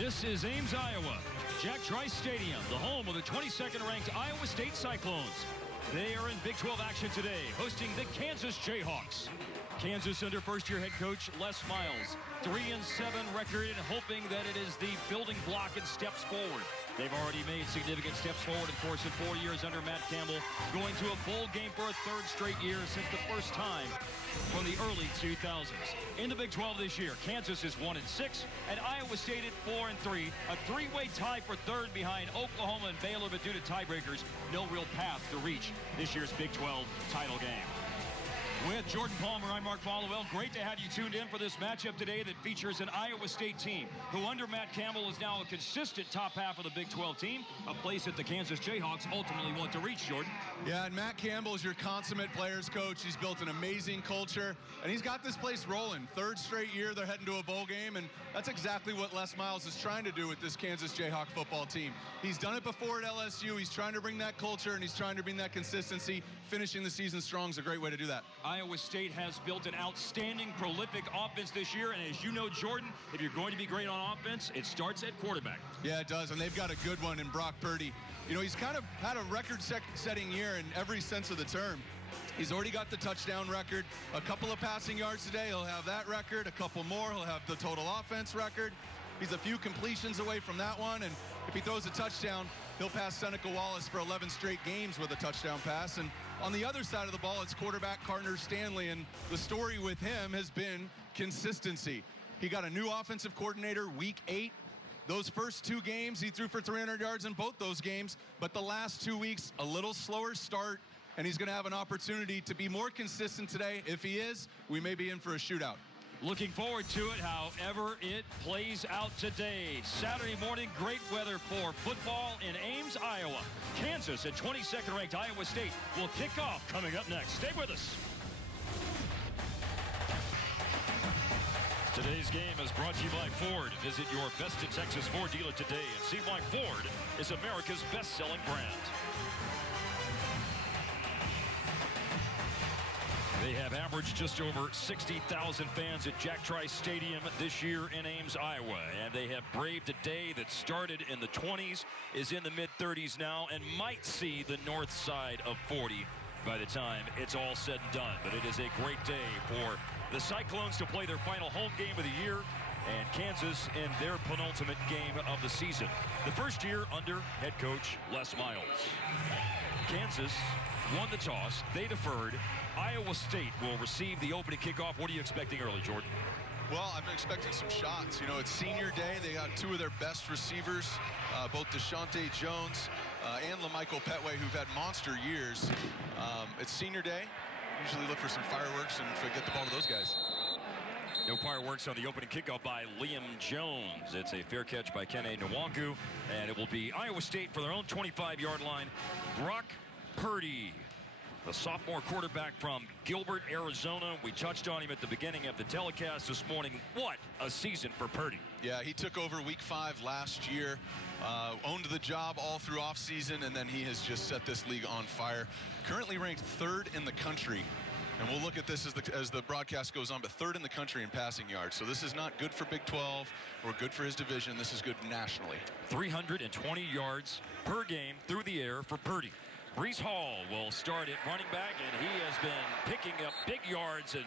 This is Ames, Iowa. Jack Trice Stadium, the home of the 22nd ranked Iowa State Cyclones. They are in Big 12 action today, hosting the Kansas Jayhawks. Kansas under first-year head coach Les Miles. 3-7 record, and hoping that it is the building block and steps forward. They've already made significant steps forward, of course, in 4 years under Matt Campbell, going to a bowl game for a third straight year since the first time from the early 2000s. In the Big 12 this year, Kansas is 1-6, and Iowa State at 4-3. A three-way tie for third behind Oklahoma and Baylor, but due to tiebreakers, no real path to reach this year's Big 12 title game. With Jordan Palmer, I'm Mark Followell. Great to have you tuned in for this matchup today that features an Iowa State team who, under Matt Campbell, is now a consistent top half of the Big 12 team, a place that the Kansas Jayhawks ultimately want to reach, Jordan. Yeah, and Matt Campbell is your consummate players coach. He's built an amazing culture, and he's got this place rolling. Third straight year, they're heading to a bowl game, and that's exactly what Les Miles is trying to do with this Kansas Jayhawk football team. He's done it before at LSU. He's trying to bring that culture, and he's trying to bring that consistency. Finishing the season strong is a great way to do that. Iowa State has built an outstanding, prolific offense this year, and as you know, Jordan, if you're going to be great on offense, it starts at quarterback. Yeah, it does, and they've got a good one in Brock Purdy. You know, he's kind of had a record-setting year in every sense of the term. He's already got the touchdown record, a couple of passing yards today. He'll have that record, a couple more. He'll have the total offense record. He's a few completions away from that one, and if he throws a touchdown, he'll pass Seneca Wallace for 11 straight games with a touchdown pass. And on the other side of the ball, it's quarterback Carter Stanley, and the story with him has been consistency. He got a new offensive coordinator week 8. Those first 2 games, he threw for 300 yards in both those games, but the last 2 weeks, a little slower start, and he's going to have an opportunity to be more consistent today. If he is, we may be in for a shootout. Looking forward to it, however it plays out today. Saturday morning, great weather for football in Ames, Iowa. Kansas at 22nd ranked Iowa State will kick off coming up next. Stay with us. Today's game is brought to you by Ford. Visit your best in Texas Ford dealer today and see why Ford is America's best-selling brand. They have averaged just over 60,000 fans at Jack Trice Stadium this year in Ames, Iowa. And they have braved a day that started in the 20s, is in the mid-30s now, and might see the north side of 40 by the time it's all said and done. But it is a great day for the Cyclones to play their final home game of the year, and Kansas in their penultimate game of the season. The first year under head coach Les Miles. Kansas won the toss. They deferred. Iowa State will receive the opening kickoff. What are you expecting early, Jordan? Well, I'm expecting some shots. You know, it's senior day. They got 2 of their best receivers, both Deshaunte Jones and LaMichael Petway, who've had monster years. It's senior day. Usually look for some fireworks and get the ball to those guys. No fireworks on the opening kickoff by Liam Jones. It's a fair catch by Kene Nwangu, and it will be Iowa State for their own 25-yard line. Brock Purdy, the sophomore quarterback from Gilbert, Arizona. We touched on him at the beginning of the telecast this morning. What a season for Purdy. Yeah, he took over week 5 last year, owned the job all through offseason, and then he has just set this league on fire. Currently ranked 3rd in the country. And we'll look at this as the broadcast goes on, but 3rd in the country in passing yards. So this is not good for Big 12 or good for his division. This is good nationally. 320 yards per game through the air for Purdy. Breece Hall will start at running back, and he has been picking up big yards in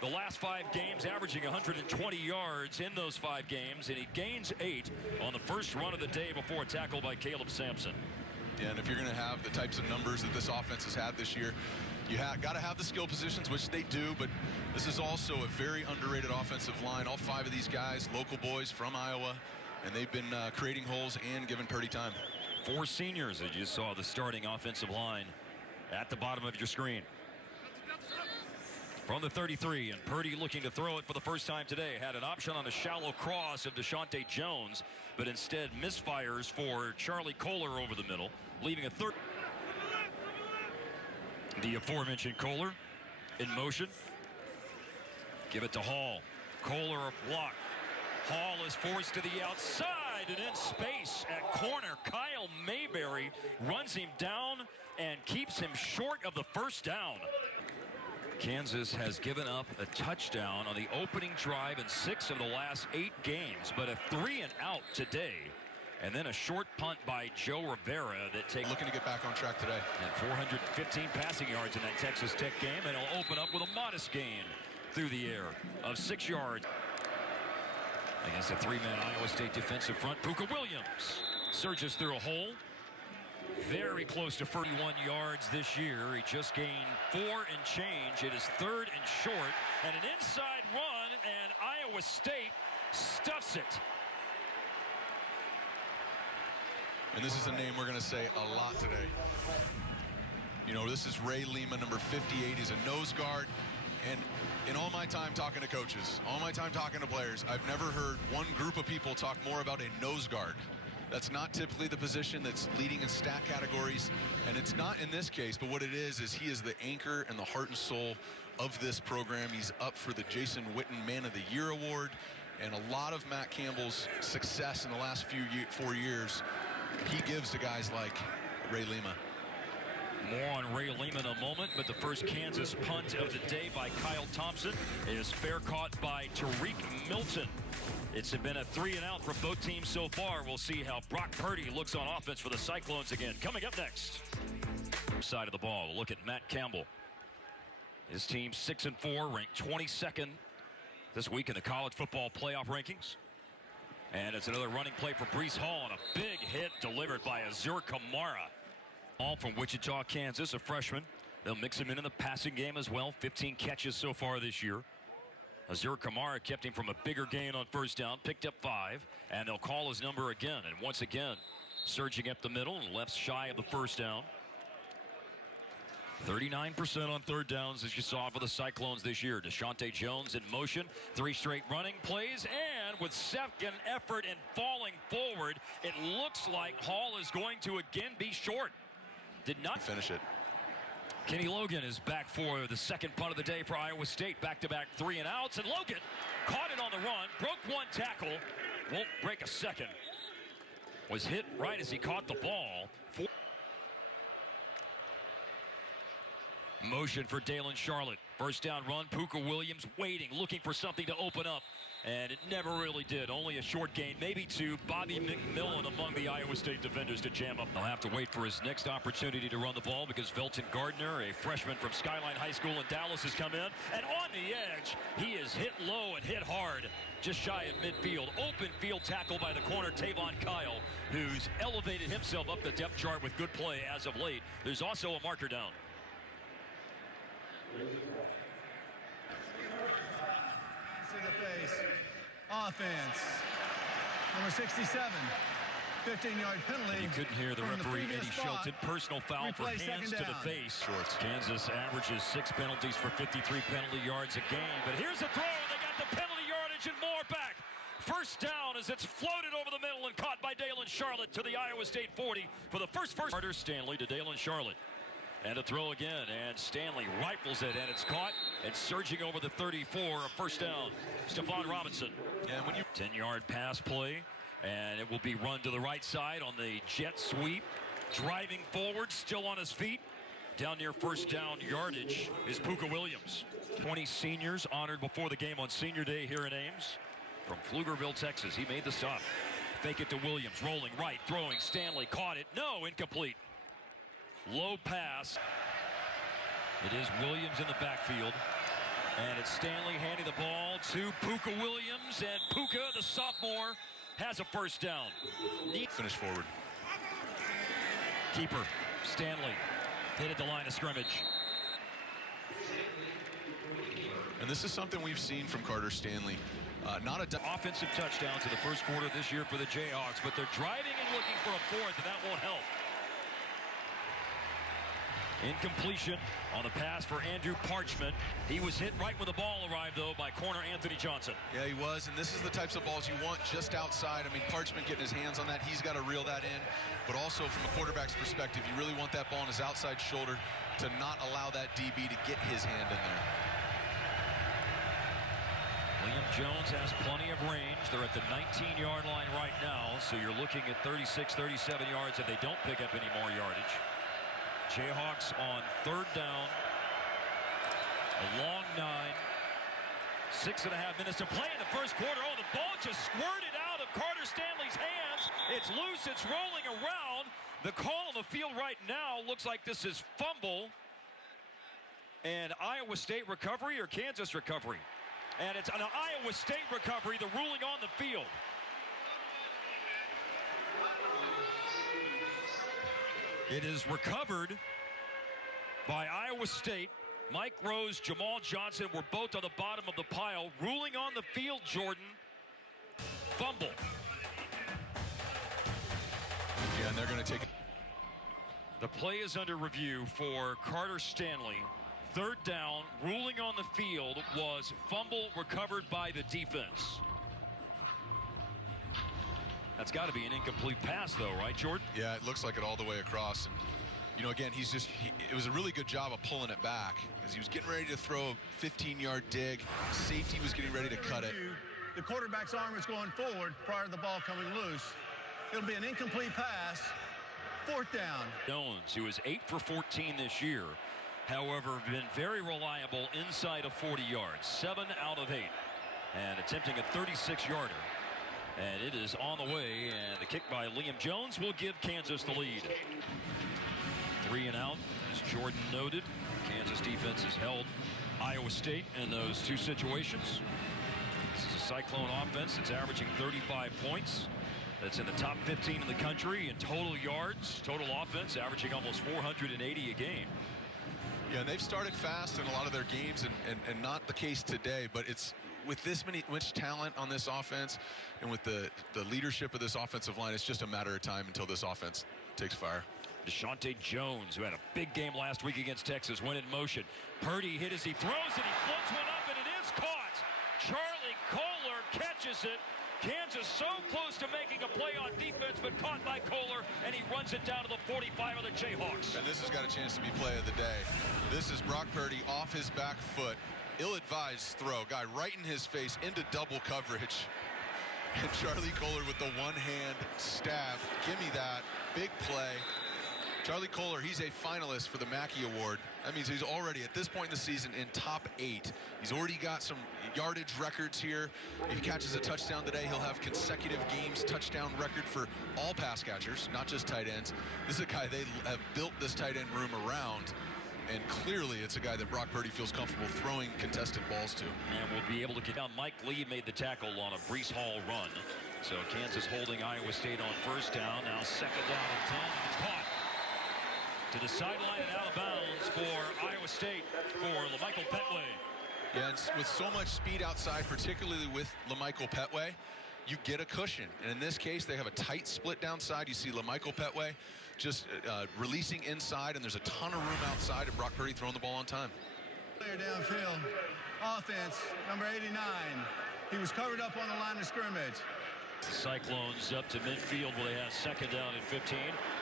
the last 5 games, averaging 120 yards in those 5 games, and he gains 8 on the first run of the day before a tackle by Caleb Sampson. Yeah, and if you're going to have the types of numbers that this offense has had this year, you got to have the skill positions, which they do, but this is also a very underrated offensive line. All 5 of these guys, local boys from Iowa, and they've been creating holes and giving Purdy time. 4 seniors, as you saw the starting offensive line at the bottom of your screen. From the 33, and Purdy looking to throw it for the first time today. Had an option on a shallow cross of Deshaunte Jones, but instead misfires for Charlie Kohler over the middle, leaving a third. The aforementioned Kohler in motion. Give it to Hall. Kohler a block. Hall is forced to the outside and in space at corner. Kyle Mayberry runs him down and keeps him short of the first down. Kansas has given up a touchdown on the opening drive in 6 of the last 8 games, but a 3-and-out today. And then a short punt by Joe Rivera that takes... Looking to get back on track today. And 415 passing yards in that Texas Tech game, and he'll open up with a modest gain through the air of 6 yards. Against a 3-man Iowa State defensive front, Puka Williams surges through a hole. Very close to 31 yards this year. He just gained 4 and change. It is 3rd and short, and an inside run, and Iowa State stuffs it. And this is a name we're going to say a lot today. You know, this is Ray Lima, number 58. He's a nose guard. And in all my time talking to coaches, all my time talking to players, I've never heard one group of people talk more about a nose guard. That's not typically the position that's leading in stat categories. And it's not in this case, but what it is he is the anchor and the heart and soul of this program. He's up for the Jason Witten Man of the Year award. And a lot of Matt Campbell's success in the last 4 years, he gives to guys like Ray Lima. More on Ray Lima in a moment, but the first Kansas punt of the day by Kyle Thompson is fair caught by Tariq Milton. It's been a 3-and-out for both teams so far. We'll see how Brock Purdy looks on offense for the Cyclones again. Coming up next. Side of the ball, we'll look at Matt Campbell. His team 6-4, ranked 22nd this week in the college football playoff rankings. And it's another running play for Breece Hall, and a big hit delivered by Azur Kamara. All from Wichita, Kansas, a freshman. They'll mix him in the passing game as well. 15 catches so far this year. Azur Kamara kept him from a bigger gain on first down, picked up 5, and they'll call his number again. And once again, surging up the middle and left shy of the first down. 39% on third downs, as you saw for the Cyclones this year. Deshaunte Jones in motion, 3 straight running plays, and with second effort and falling forward, it looks like Hall is going to again be short. Did not finish it. Kenny Logan is back for the second punt of the day for Iowa State. Back-to-back 3-and-outs, and Logan caught it on the run, broke 1 tackle, won't break a second. Was hit right as he caught the ball. Motion for Dalen Charlotte. First down run, Puka Williams waiting, looking for something to open up. And it never really did. Only a short gain, maybe 2. Bobby McMillan among the Iowa State defenders to jam up. They'll have to wait for his next opportunity to run the ball because Velton Gardner, a freshman from Skyline High School in Dallas, has come in. And on the edge, he is hit low and hit hard, just shy of midfield. Open field tackle by the corner, Tavon Kyle, who's elevated himself up the depth chart with good play as of late. There's also a marker down. To the face. Offense. Number 67. 15-yard penalty. And you couldn't hear the referee, Eddie Shelton. Personal foul for hands to the face. Shorts. Kansas averages 6 penalties for 53 penalty yards a game. But here's a throw. They got the penalty yardage and more back. First down as it's floated over the middle and caught by Dalen Charlotte to the Iowa State 40 for the first. Carter Stanley to Dalen Charlotte. And a throw again, and Stanley rifles it, and it's caught, and surging over the 34, a first down. Stephon Robinson. Yeah, when you 10-yard pass play, and it will be run to the right side on the jet sweep. Driving forward, still on his feet. Down near first down yardage is Puka Williams. 20 seniors honored before the game on Senior Day here in Ames. From Pflugerville, Texas, he made the stop. Fake it to Williams, rolling right, throwing. Stanley caught it. No, incomplete. Low pass. It is Williams in the backfield. And it's Stanley handing the ball to Puka Williams. And Puka, the sophomore, has a first down. finish forward. Keeper, Stanley, hit at the line of scrimmage. And this is something we've seen from Carter Stanley. Not a offensive touchdowns in the first quarter this year for the Jayhawks, but they're driving and looking for a fourth, and that won't help. Incompletion on the pass for Andrew Parchment. He was hit right when the ball arrived, though, by corner Anthony Johnson. Yeah, he was, and this is the types of balls you want just outside. I mean, Parchment getting his hands on that, he's got to reel that in. But also, from a quarterback's perspective, you really want that ball on his outside shoulder to not allow that DB to get his hand in there. Liam Jones has plenty of range. They're at the 19-yard line right now, so you're looking at 36, 37 yards if they don't pick up any more yardage. Jayhawks on third down A long 9. 6.5 minutes to play in the first quarter. Oh, the ball just squirted out of Carter Stanley's hands. It's loose. It's rolling around. The call on the field right now looks like this is fumble. And Iowa State recovery or Kansas recovery? And it's an Iowa State recovery, the ruling on the field. It is recovered by Iowa State. Mike Rose, Jamal Johnson were both on the bottom of the pile. Ruling on the field, Jordan. Fumble. Yeah, and they're going to take it. The play is under review for Carter Stanley. Third down, ruling on the field was fumble recovered by the defense. That's got to be an incomplete pass, though, right, Jordan? Yeah, it looks like it all the way across. And, you know, again, it was a really good job of pulling it back because he was getting ready to throw a 15-yard dig. Safety was getting ready to cut it. The quarterback's arm is going forward prior to the ball coming loose. It'll be an incomplete pass. Fourth down. Jones, who is 8 for 14 this year, however, been very reliable inside of 40 yards. 7 out of 8. And attempting a 36-yarder. And it is on the way, and the kick by Liam Jones will give Kansas the lead. 3 and out, as Jordan noted. Kansas defense has held Iowa State in those two situations. This is a Cyclone offense that's averaging 35 points. That's in the top 15 in the country in total yards, total offense, averaging almost 480 a game. Yeah, and they've started fast in a lot of their games, and not the case today, but it's with this much talent on this offense and with the leadership of this offensive line, it's just a matter of time until this offense takes fire. Deshaunte Jones, who had a big game last week against Texas, went in motion. Purdy hit as he throws it. He floats one up, and it is caught. Charlie Kohler catches it. Kansas so close to making a play on defense, but caught by Kohler, and he runs it down to the 45 of the Jayhawks. And this has got a chance to be play of the day. This is Brock Purdy off his back foot. Ill-advised throw. Guy right in his face into double coverage. And Charlie Kohler with the one-hand stab. Give me that. Big play. Charlie Kohler, he's a finalist for the Mackey Award. That means he's already, at this point in the season, in top 8. He's already got some yardage records here. If he catches a touchdown today, he'll have consecutive games touchdown record for all pass catchers, not just tight ends. This is a guy they have built this tight end room around. And clearly, it's a guy that Brock Purdy feels comfortable throwing contested balls to. And we'll be able to get down. Mike Lee made the tackle on a Breece Hall run. So Kansas holding Iowa State on first down. Now second down and 10. And it's caught to the sideline and out of bounds for Iowa State for LaMichael Petway. Yeah, and with so much speed outside, particularly with LaMichael Petway, you get a cushion. And in this case, they have a tight split downside. You see LaMichael Petway just releasing inside, and there's a ton of room outside, and Brock Purdy throwing the ball on time. Player downfield. Offense, number 89. He was covered up on the line of scrimmage. The Cyclones up to midfield where they have second down and 15.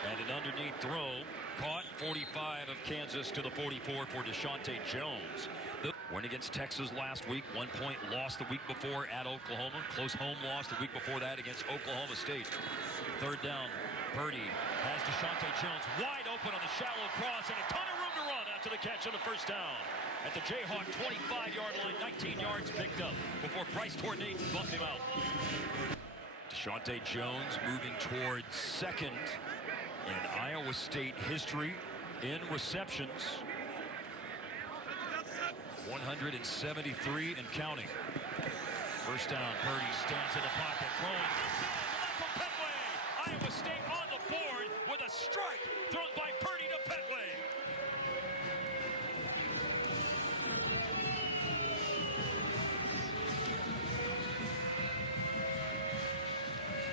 And an underneath throw. Caught 45 of Kansas to the 44 for Deshaunte Jones. The win against Texas last week. 1 point loss the week before at Oklahoma. Close home loss the week before that against Oklahoma State. Third down. Purdy has Deshaunte Jones wide open on the shallow cross and a ton of room to run after the catch on the first down. At the Jayhawk 25-yard line, 19 yards picked up before Trice toward Nate and bumped him out. Deshaunte Jones moving towards second in Iowa State history in receptions. 173 and counting. First down, Purdy stands in the pocket, throwing. Michael Petway! Iowa State on the board with a strike thrown by Purdy to Petway.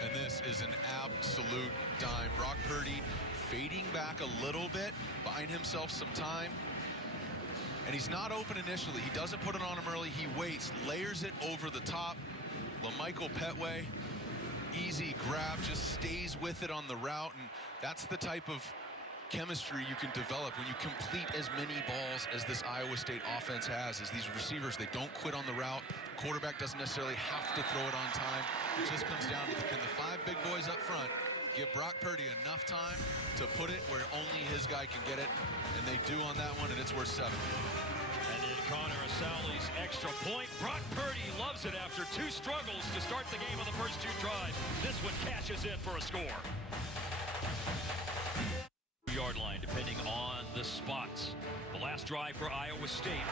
And this is an absolute dime. Brock Purdy fading back a little bit, buying himself some time. And he's not open initially. He doesn't put it on him early. He waits, layers it over the top. LaMichael Petway, easy grab, just stays with it on the route. And that's the type of chemistry you can develop when you complete as many balls as this Iowa State offense has. As these receivers, they don't quit on the route. Quarterback doesn't necessarily have to throw it on time. It just comes down to can the 5 big boys up front give Brock Purdy enough time to put it where only his guy can get it, and they do on that one, and it's worth 7. And then Connor Asali's extra point. Brock Purdy loves it after 2 struggles to start the game on the first 2 tries. This one cashes in for a score. Yard line, depending on the spots. The last drive for Iowa State.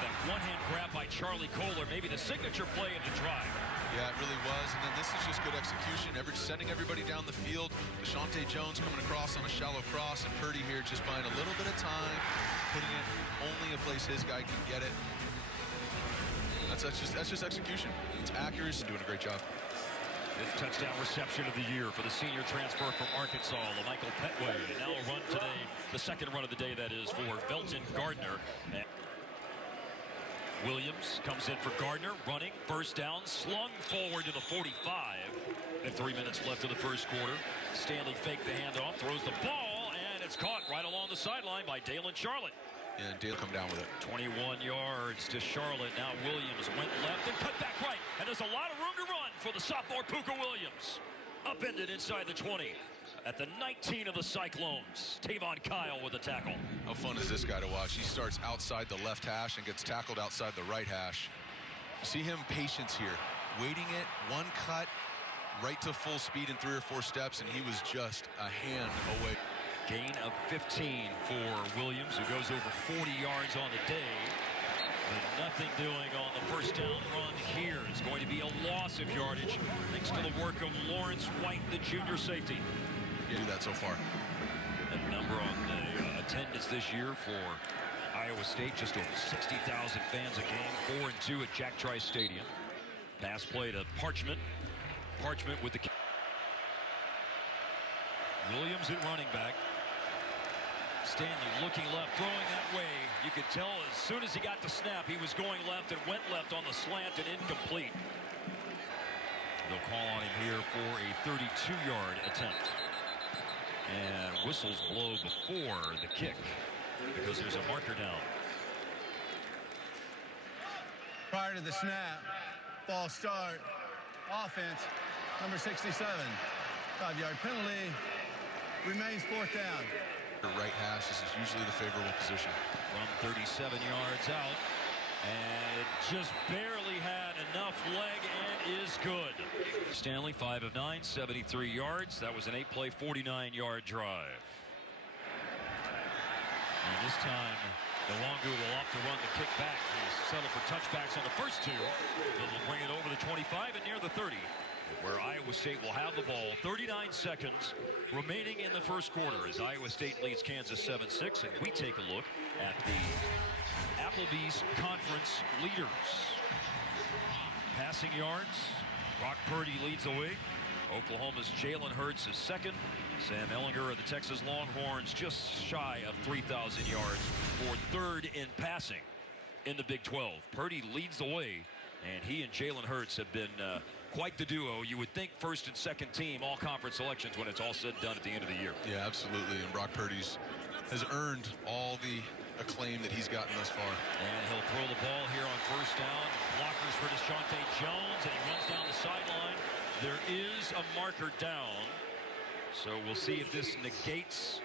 That one-hand grab by Charlie Kohler, maybe the signature play of the drive. Yeah, it really was. And then this is just good execution. Sending everybody down the field. Deshaunte Jones coming across on a shallow cross, and Purdy here just buying a little bit of time, putting it only a place his guy can get it. That's just execution. It's accuracy. Doing a great job. 5th touchdown reception of the year for the senior transfer from Arkansas, LaMichael Petway. And now a run today, the second run of the day, that is, for Velton Gardner. Williams comes in for Gardner, running, first down, slung forward to the 45. And 3 minutes left in the first quarter. Stanley faked the handoff, throws the ball, and it's caught right along the sideline by Dalen Charlotte. And Dale come down with it. 21 yards to Charlotte. Now Williams went left and cut back right. And there's a lot of room to run for the sophomore Puka Williams. Upended inside the 20. At the 19 of the Cyclones, Tavon Kyle with a tackle. How fun is this guy to watch? He starts outside the left hash and gets tackled outside the right hash. You see him, patience here. Waiting it, one cut, right to full speed in 3 or 4 steps, and he was just a hand away. Gain of 15 for Williams, who goes over 40 yards on the day. And nothing doing on the first down run here. It's going to be a loss of yardage thanks to the work of Lawrence White, the junior safety. You do that so far. The number on the attendance this year for Iowa State, just over 60,000 fans a game. 4-2 at Jack Trice Stadium. Pass play to Parchment. Parchment with the Williams at running back. Stanley looking left, throwing that way. You could tell as soon as he got the snap, he was going left and went left on the slant and incomplete. They'll call on him here for a 32-yard attempt. And whistles blow before the kick because there's a marker down. Prior to the snap, false start, offense, number 67. 5-yard penalty, remains 4th down. The right hash, this is usually the favorable position. From 37 yards out, and it just barely had enough leg and is good. Stanley, 5 of 9, 73 yards. That was an 8-play, 49-yard drive. And this time, DeLongo will opt to run the kick back. He's settled for touchbacks on the first 2. They'll bring it over the 25 and near the 30. Where Iowa State will have the ball. 39 seconds remaining in the first quarter as Iowa State leads Kansas 7-6. And we take a look at the Applebee's Conference leaders. Passing yards, Brock Purdy leads the way. Oklahoma's Jalen Hurts is second. Sam Ehlinger of the Texas Longhorns just shy of 3,000 yards for third in passing in the Big 12. Purdy leads the way, and he and Jalen Hurts have been quite the duo. You would think first and second team all conference selections when it's all said and done at the end of the year. Yeah, absolutely. And Brock Purdy has earned all the acclaim that he's gotten thus far. And he'll throw the ball here on first down. Blockers for Deshaunte Jones, and he runs down the sideline. There is a marker down. So we'll see if this negates.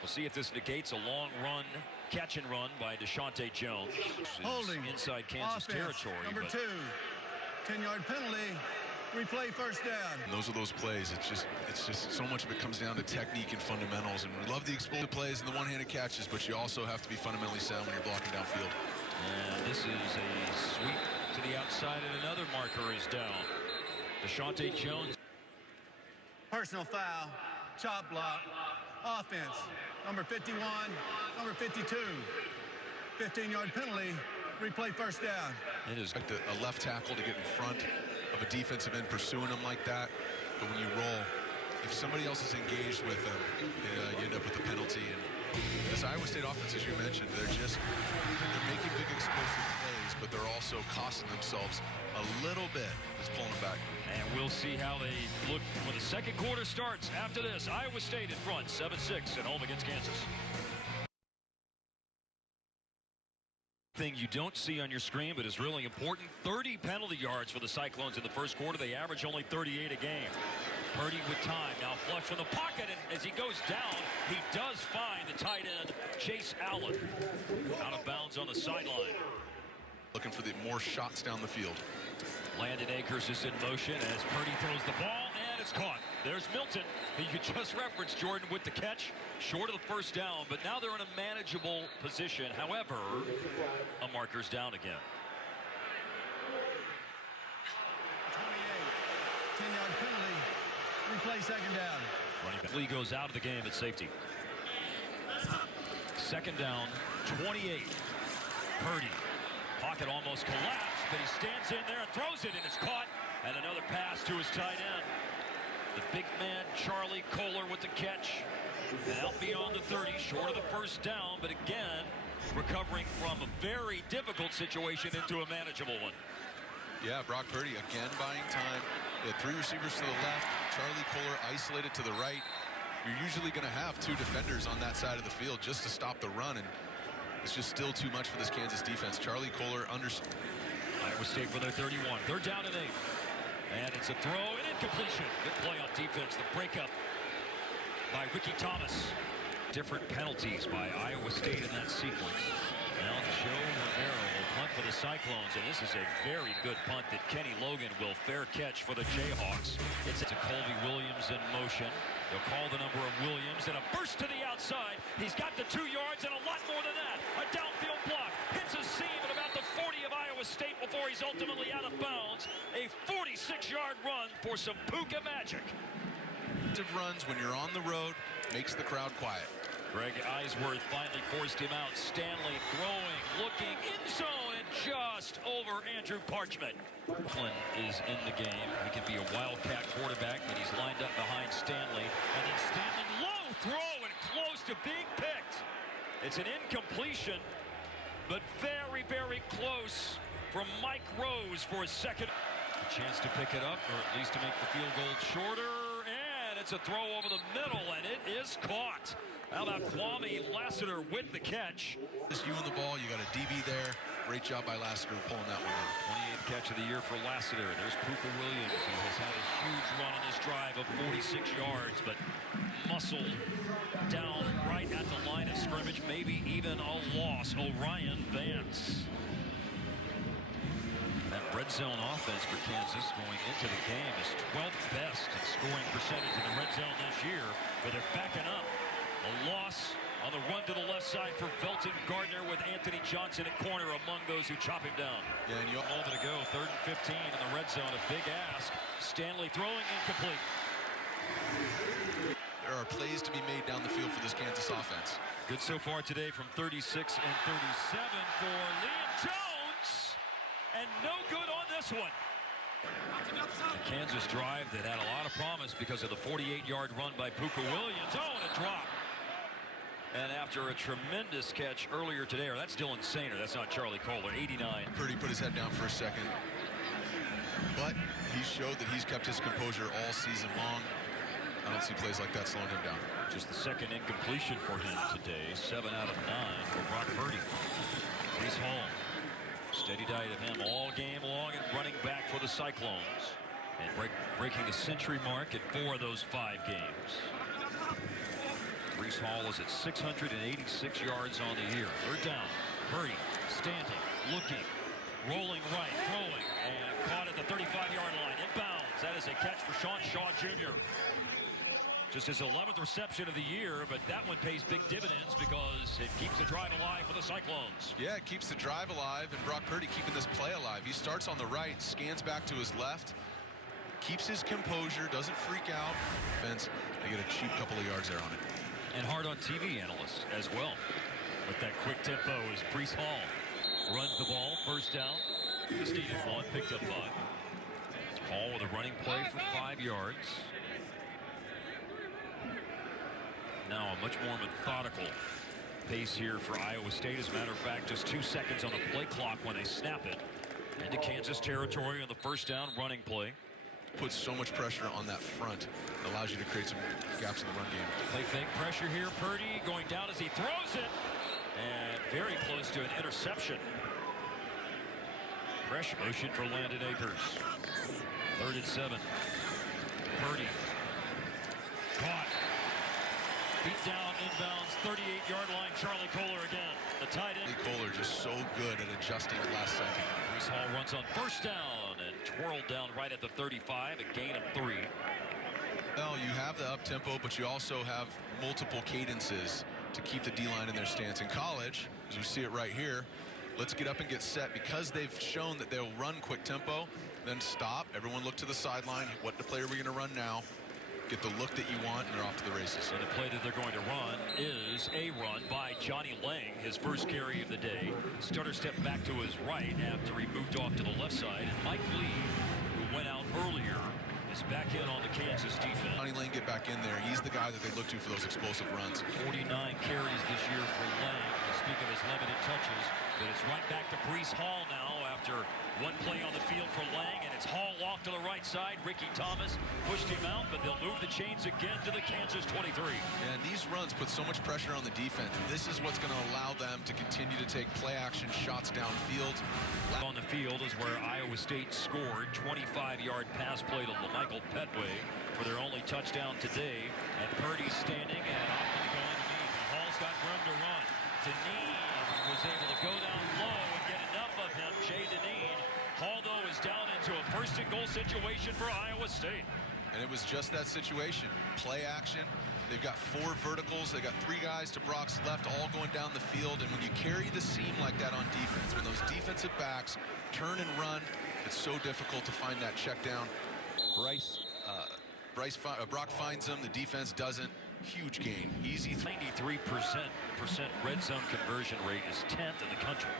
We'll see if this negates a long run, catch and run by Deshaunte Jones. Holding inside Kansas offense, territory. Number 2, 10-yard penalty, replay first down. And those are those plays. It's just so much of it comes down to technique and fundamentals. And we love the explosive plays and the one-handed catches, but you also have to be fundamentally sound when you're blocking downfield. And this is a sweep to the outside, and another marker is down. Deshaunte Jones. Personal foul, chop block, offense, number 51, number 52. 15-yard penalty, replay first down. It is like a left tackle to get in front of a defensive end pursuing them like that. But when you roll, if somebody else is engaged with them, you end up with a penalty. And this Iowa State offense, as you mentioned, they're making big explosive plays, but they're also costing themselves a little bit. It's pulling back. And we'll see how they look when the second quarter starts. After this, Iowa State in front, 7-6 at home against Kansas. Thing you don't see on your screen, but is really important, 30 penalty yards for the Cyclones in the first quarter. They average only 38 a game. Purdy with time, now flush from the pocket, and as he goes down, he does find the tight end, Chase Allen. Out of bounds on on the sideline. Looking for the more shots down the field. Landon Akers is in motion as Purdy throws the ball, and it's caught. There's Milton. You could just reference Jordan with the catch, short of the first down, but now they're in a manageable position. However, a marker's down again. 28, 10-yard penalty, replay second down. Running back Lee goes out of the game at safety. Second down, 28. Purdy. Pocket almost collapsed, but he stands in there and throws it, and it's caught. And another pass to his tight end. The big man, Charlie Kohler, with the catch. And out beyond the 30, short of the first down, but again, recovering from a very difficult situation into a manageable one. Yeah, Brock Purdy again buying time. He had 3 receivers to the left. Charlie Kohler isolated to the right. You're usually going to have 2 defenders on that side of the field just to stop the run, and it's just still too much for this Kansas defense. Charlie Kohler Iowa State for their 31. They're down and 8. And it's a throw and incompletion. Good play on defense. The breakup by Ricky Thomas. Different penalties by Iowa State in that sequence. Now Joe Romero will punt for the Cyclones, and this is a very good punt that Kenny Logan will fair catch for the Jayhawks. It's to Colby Williams in motion. They'll call the number of Williams, and a burst to the outside. He's got the 2 yards and a lot more than that. A downfield block. Hits a seam at about the 40 of Iowa State before he's ultimately out of bounds. A 46-yard run for some Puka magic. Runs when you're on the road makes the crowd quiet. Greg Eisworth finally forced him out. Stanley throwing, looking in zone, and just over Andrew Parchment. Flynn is in the game. He can be a Wildcat quarterback, and he's lined up behind Stanley. And then Stanley, low throw and close to being picked. It's an incompletion, but very, very close from Mike Rose for a second. A chance to pick it up, or at least to make the field goal shorter. And it's a throw over the middle, and it is caught. How about Kwame Lassiter with the catch? Just you and the ball, you got a DB there. Great job by Lassiter pulling that one in. 28th catch of the year for Lassiter. There's Puka Williams, who has had a huge run on this drive of 46 yards, but muscled down right at the line of scrimmage, maybe even a loss. Orion Vance. That red zone offense for Kansas going into the game is 12th best in scoring percentage in the red zone this year, but they're backing up. A loss on the run to the left side for Felton Gardner with Anthony Johnson at corner among those who chop him down. Yeah, and a moment to go, 3rd and 15 in the red zone. A big ask. Stanley throwing incomplete. There are plays to be made down the field for this Kansas offense. Good so far today from 36 and 37 for Liam Jones. And no good on this one. A Kansas drive that had a lot of promise because of the 48-yard run by Puka Williams. Oh, and a drop. And after a tremendous catch earlier today, or that's Dylan Sainer, that's not Charlie Kohler, 89. Purdy put his head down for a second, but he showed that he's kept his composure all season long. I don't see plays like that slowing him down. Just the second incompletion for him today. 7 out of 9 for Brock Purdy. Trice Hall, steady diet of him all game long and running back for the Cyclones. And breaking the century mark at 4 of those 5 games. Trice Hall is at 686 yards on the year. Third down. Purdy standing, looking, rolling right, throwing, and caught at the 35-yard line. Inbounds. That is a catch for Sean Shaw Jr. Just his 11th reception of the year, but that one pays big dividends because it keeps the drive alive for the Cyclones. Yeah, it keeps the drive alive, and Brock Purdy keeping this play alive. He starts on the right, scans back to his left, keeps his composure, doesn't freak out. Vince, they get a cheap couple of yards there on it. And hard on TV analysts as well. With that quick tempo is Trice Hall. Runs the ball, first down. Just needed 1, picked up 5. Hall with a running play for 5 yards. Now a much more methodical pace here for Iowa State. As a matter of fact, just 2 seconds on the play clock when they snap it. Into Kansas territory on the first down running play. Puts so much pressure on that front. It allows you to create some gaps in the run game. Play fake pressure here. Purdy going down as he throws it. And very close to an interception. Pressure motion for Landon Akers. 3rd and 7. Purdy. Caught. Beat down inbounds, 38-yard line. Charlie Kohler again. The tight end. Kohler just so good at adjusting at last second. Brees Hall runs on first down and twirled down right at the 35, a gain of 3. Well, you have the up-tempo, but you also have multiple cadences to keep the D-line in their stance. In college, as we see it right here, let's get up and get set because they've shown that they'll run quick tempo, then stop. Everyone look to the sideline. What the play are we going to run now? Get the look that you want, and they're off to the races. And the play that they're going to run is a run by Johnny Lang, his first carry of the day. Starter stepped back to his right after he moved off to the left side. And Mike Lee, who went out earlier, is back in on the Kansas defense. Johnny Lang get back in there. He's the guy that they look to for those explosive runs. 49 carries this year for Lang. To speak of his limited touches, but it's right back to Brees Hall now after one play on the field for Lang, and it's Hall off to the right side. Ricky Thomas pushed him out, but they'll move the chains again to the Kansas 23. And these runs put so much pressure on the defense. This is what's going to allow them to continue to take play action shots downfield. On the field is where Iowa State scored. 25-yard pass play to Michael Petway for their only touchdown today. And Purdy's standing and opting to go underneath. And Hall's got room to run. Deneen was able to go down low and get enough of him. Jay Deneen. Hall, though, is down into a first-and-goal situation for Iowa State. And it was just that situation. Play action. They've got 4 verticals. They got 3 guys to Brock's left, all going down the field. And when you carry the seam like that on defense, when those defensive backs turn and run, it's so difficult to find that check down. Brock finds them. The defense doesn't. Huge gain. Easy. 93% red zone conversion rate is 10th in the country.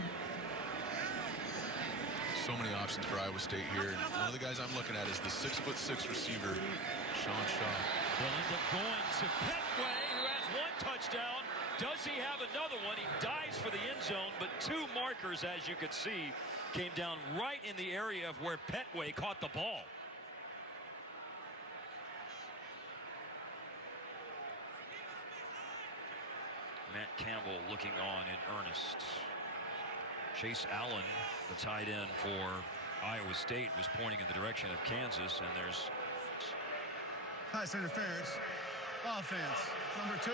So many options for Iowa State here. And one of the guys I'm looking at is the 6'6" receiver, Sean Shaw. They'll end up going to Petway, who has 1 touchdown. Does he have another one? He dives for the end zone, but 2 markers, as you could see, came down right in the area of where Petway caught the ball. Matt Campbell looking on in earnest. Chase Allen, the tight end for Iowa State, was pointing in the direction of Kansas, and there's Pass interference. Offense. Number 2.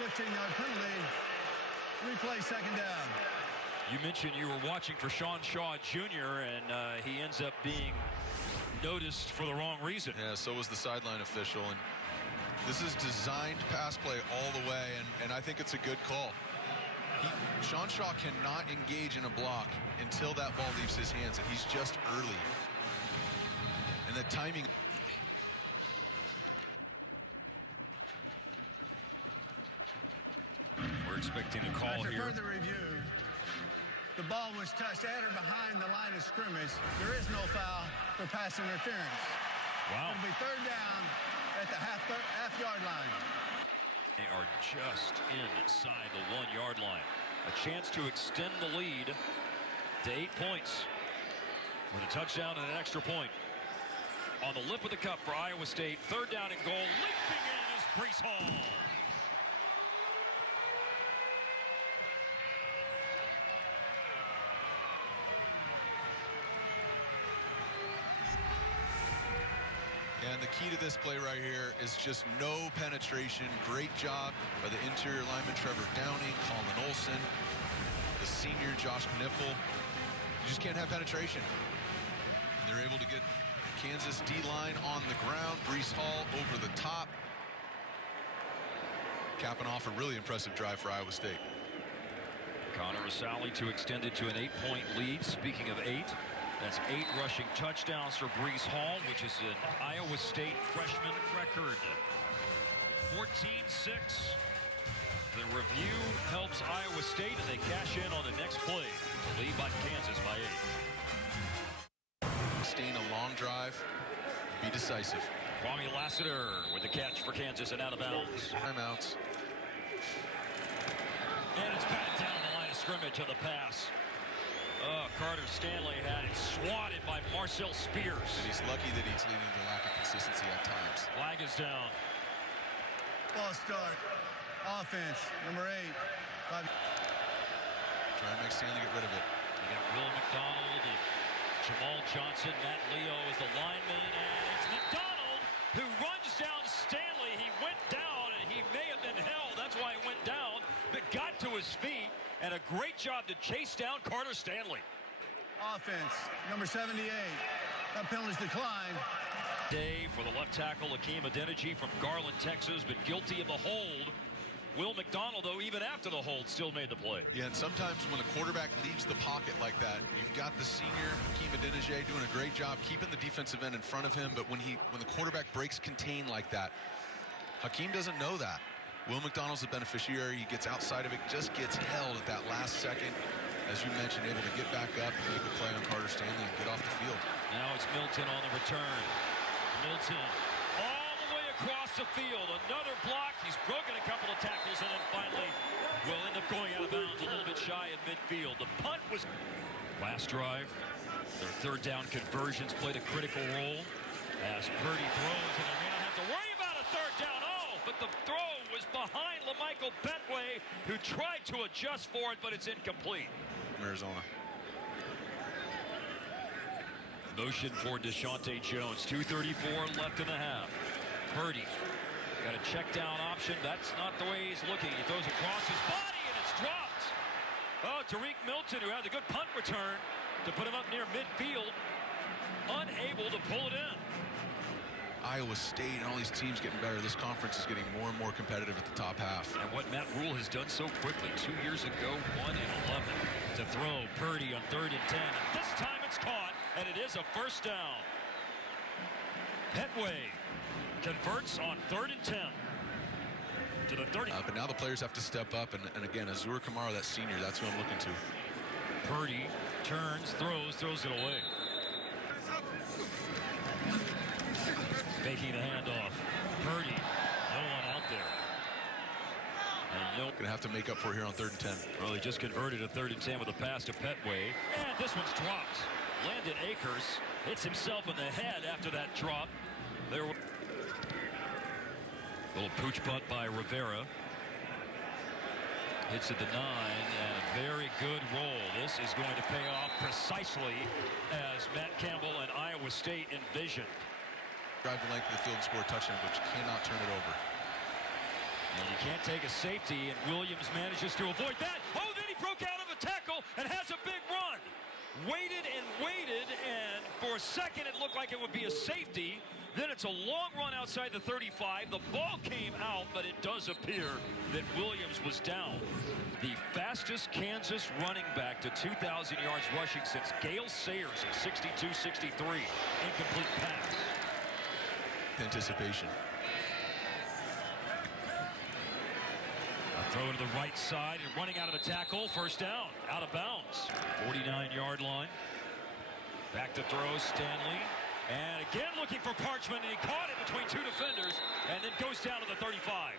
15-yard penalty. Replay, second down. You mentioned you were watching for Sean Shaw Jr., and he ends up being noticed for the wrong reason. Yeah, so was the sideline official. And this is designed pass play all the way, and I think it's a good call. Sean Shaw cannot engage in a block until that ball leaves his hands, and he's just early. And the timing. We're expecting a call After here. further review, the ball was touched at or behind the line of scrimmage. There is no foul for pass interference. Wow. It'll be third down at the half-yard line. They are just inside the 1-yard line. A chance to extend the lead to 8 points with a touchdown and an extra point. On the lip of the cup for Iowa State, third down and goal. Leaping in is Brees Hall. And the key to this play right here is just no penetration. Great job by the interior lineman Trevor Downing, Colin Olson, the senior Josh Kniffel. You just can't have penetration. They're able to get Kansas D-line on the ground. Brees Hall over the top. Capping off a really impressive drive for Iowa State. Connor Rosali to extend it to an 8-point lead. Speaking of 8, that's 8 rushing touchdowns for Brees Hall, which is an Iowa State freshman record. 14-6. The review helps Iowa State, and they cash in on the next play. Lead by Kansas by 8. Sustain a long drive, be decisive. Kwame Lassiter with the catch for Kansas and out of bounds. Timeouts. And it's batted down the line of scrimmage of the pass. Carter Stanley had it swatted by Marcel Spears. And he's lucky that he's leading to lack of consistency at times. Flag is down. Ball start. Offense, number 8. Try and make Stanley get rid of it. You got Will McDonald and Jamal Johnson. Matt Leo is the lineman, and it's McDonald who runs down Stanley. He went down, and he may have been his feet, and a great job to chase down Carter Stanley. Offense, number 78. That penalty's declined. Day for the left tackle, Akeem Adeniji from Garland, Texas, but guilty of the hold. Will McDonald, though, even after the hold, still made the play. Yeah, and sometimes when a quarterback leaves the pocket like that, you've got the senior, Akeem Adeniji, doing a great job keeping the defensive end in front of him, but when the quarterback breaks contain like that, Hakeem doesn't know that. Will McDonald's the beneficiary. He gets outside of it, just gets held at that last second. As you mentioned, able to get back up and make a play on Carter Stanley and get off the field. Now it's Milton on the return. Milton all the way across the field. Another block. He's broken a couple of tackles and then finally will end up going out of bounds a little bit shy of midfield. The punt was last drive. Their third down conversions played a critical role as Purdy throws, and they may not have to worry about a third down. Oh, but the throw was behind LaMichael Betway, who tried to adjust for it, but it's incomplete. Arizona. Motion for Deshaunte Jones. 2:34 left in the half. Purdy got a check down option. That's not the way he's looking. He throws across his body and it's dropped. Oh, Tariq Milton, who had a good punt return to put him up near midfield, unable to pull it in. Iowa State and all these teams getting better. This conference is getting more and more competitive at the top half. And what Matt Rule has done so quickly. 2 years ago, 1-11 to throw. Purdy on 3rd and 10. And this time it's caught, and it is a first down. Petway converts on 3rd and 10 to the 30. But now the players have to step up, and again, Azur Kamara, that senior, that's who I'm looking to. Purdy turns, throws it away. Making the handoff. Purdy, no one out there. And no. Gonna have to make up for it here on 3rd and 10. Well, he just converted a 3rd and 10 with a pass to Petway. And this one's dropped. Landon Akers hits himself in the head after that drop. There was a little pooch punt by Rivera. Hits at the 9, and a very good roll. This is going to pay off precisely as Matt Campbell and Iowa State envisioned. Drive the length of the field and score a touchdown, but you cannot turn it over. And you can't take a safety, and Williams manages to avoid that. Oh, then he broke out of a tackle and has a big run. Waited, and for a second it looked like it would be a safety. Then it's a long run outside the 35. The ball came out, but it does appear that Williams was down. The fastest Kansas running back to 2,000 yards rushing since Gale Sayers in 62-63. Incomplete pass. Anticipation. A throw to the right side and running out of the tackle. First down, out of bounds. 49-yard line. Back to throw, Stanley. And again looking for Parchment, and he caught it between two defenders and then goes down to the 35.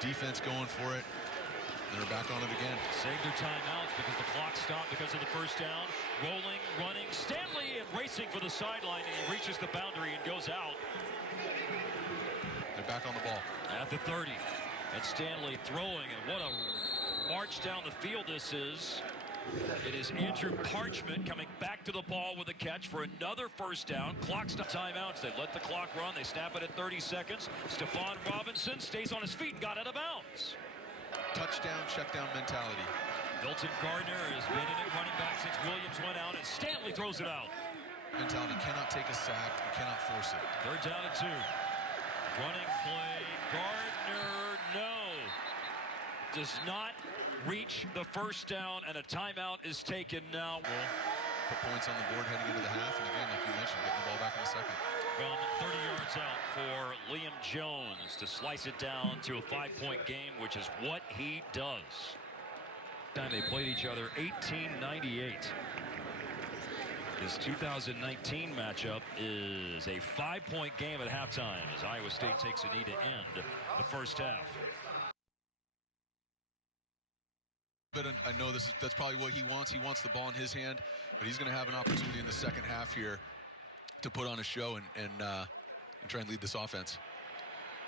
Defense going for it. And they're back on it again. Saved their timeouts because the clock stopped because of the first down. Rolling, running. Stanley racing for the sideline, and he reaches the boundary and goes out. They're back on the ball. At the 30. And Stanley throwing, and what a march down the field this is. It is Andrew Parchment coming back to the ball with a catch for another first down. Clock stop timeouts. They let the clock run. They snap it at 30 seconds. Stephon Robinson stays on his feet and got out of bounds. Touchdown, check down mentality. Milton Gardner has been in it running back since Williams went out, and Stanley throws it out. Mentality, cannot take a sack, you cannot force it. 3rd down and 2. Running play. Gardner, no. Does not reach the first down, and a timeout is taken now. Put points on the board heading into the half, and again, like you mentioned, getting the ball back in the second. From 30 yards out for Liam Jones to slice it down to a 5-point game, which is what he does. Time they played each other, 1898. This 2019 matchup is a 5-point game at halftime as Iowa State takes a knee to end the first half. But I know that's probably what he wants. He wants the ball in his hand, but he's going to have an opportunity in the second half here to put on a show and try and lead this offense.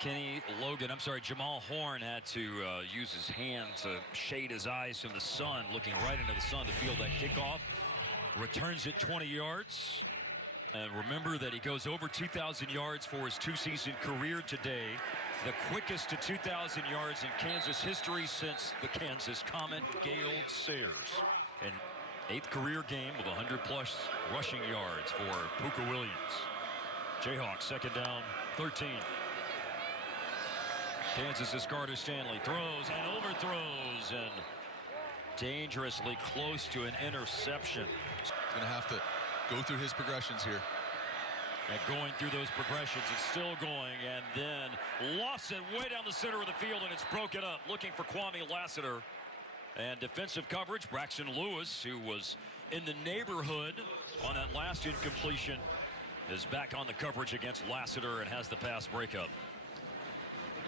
Jamal Horn had to use his hand to shade his eyes from the sun, looking right into the sun to field that kickoff. Returns it 20 yards. And remember that he goes over 2,000 yards for his 2-season career today. the quickest to 2,000 yards in Kansas history since the Kansas Comet, Gale Sayers. An 8th career game of 100-plus rushing yards for Puka Williams. Jayhawks, 2nd down, 13. Kansas's Carter Stanley throws and overthrows and dangerously close to an interception. He's going to have to go through his progressions here. And going through those progressions, it's still going, and then lost it way down the center of the field, and it's broken up. Looking for Kwame Lassiter. And defensive coverage, Braxton Lewis, who was in the neighborhood on that last incompletion, is back on the coverage against Lassiter and has the pass breakup.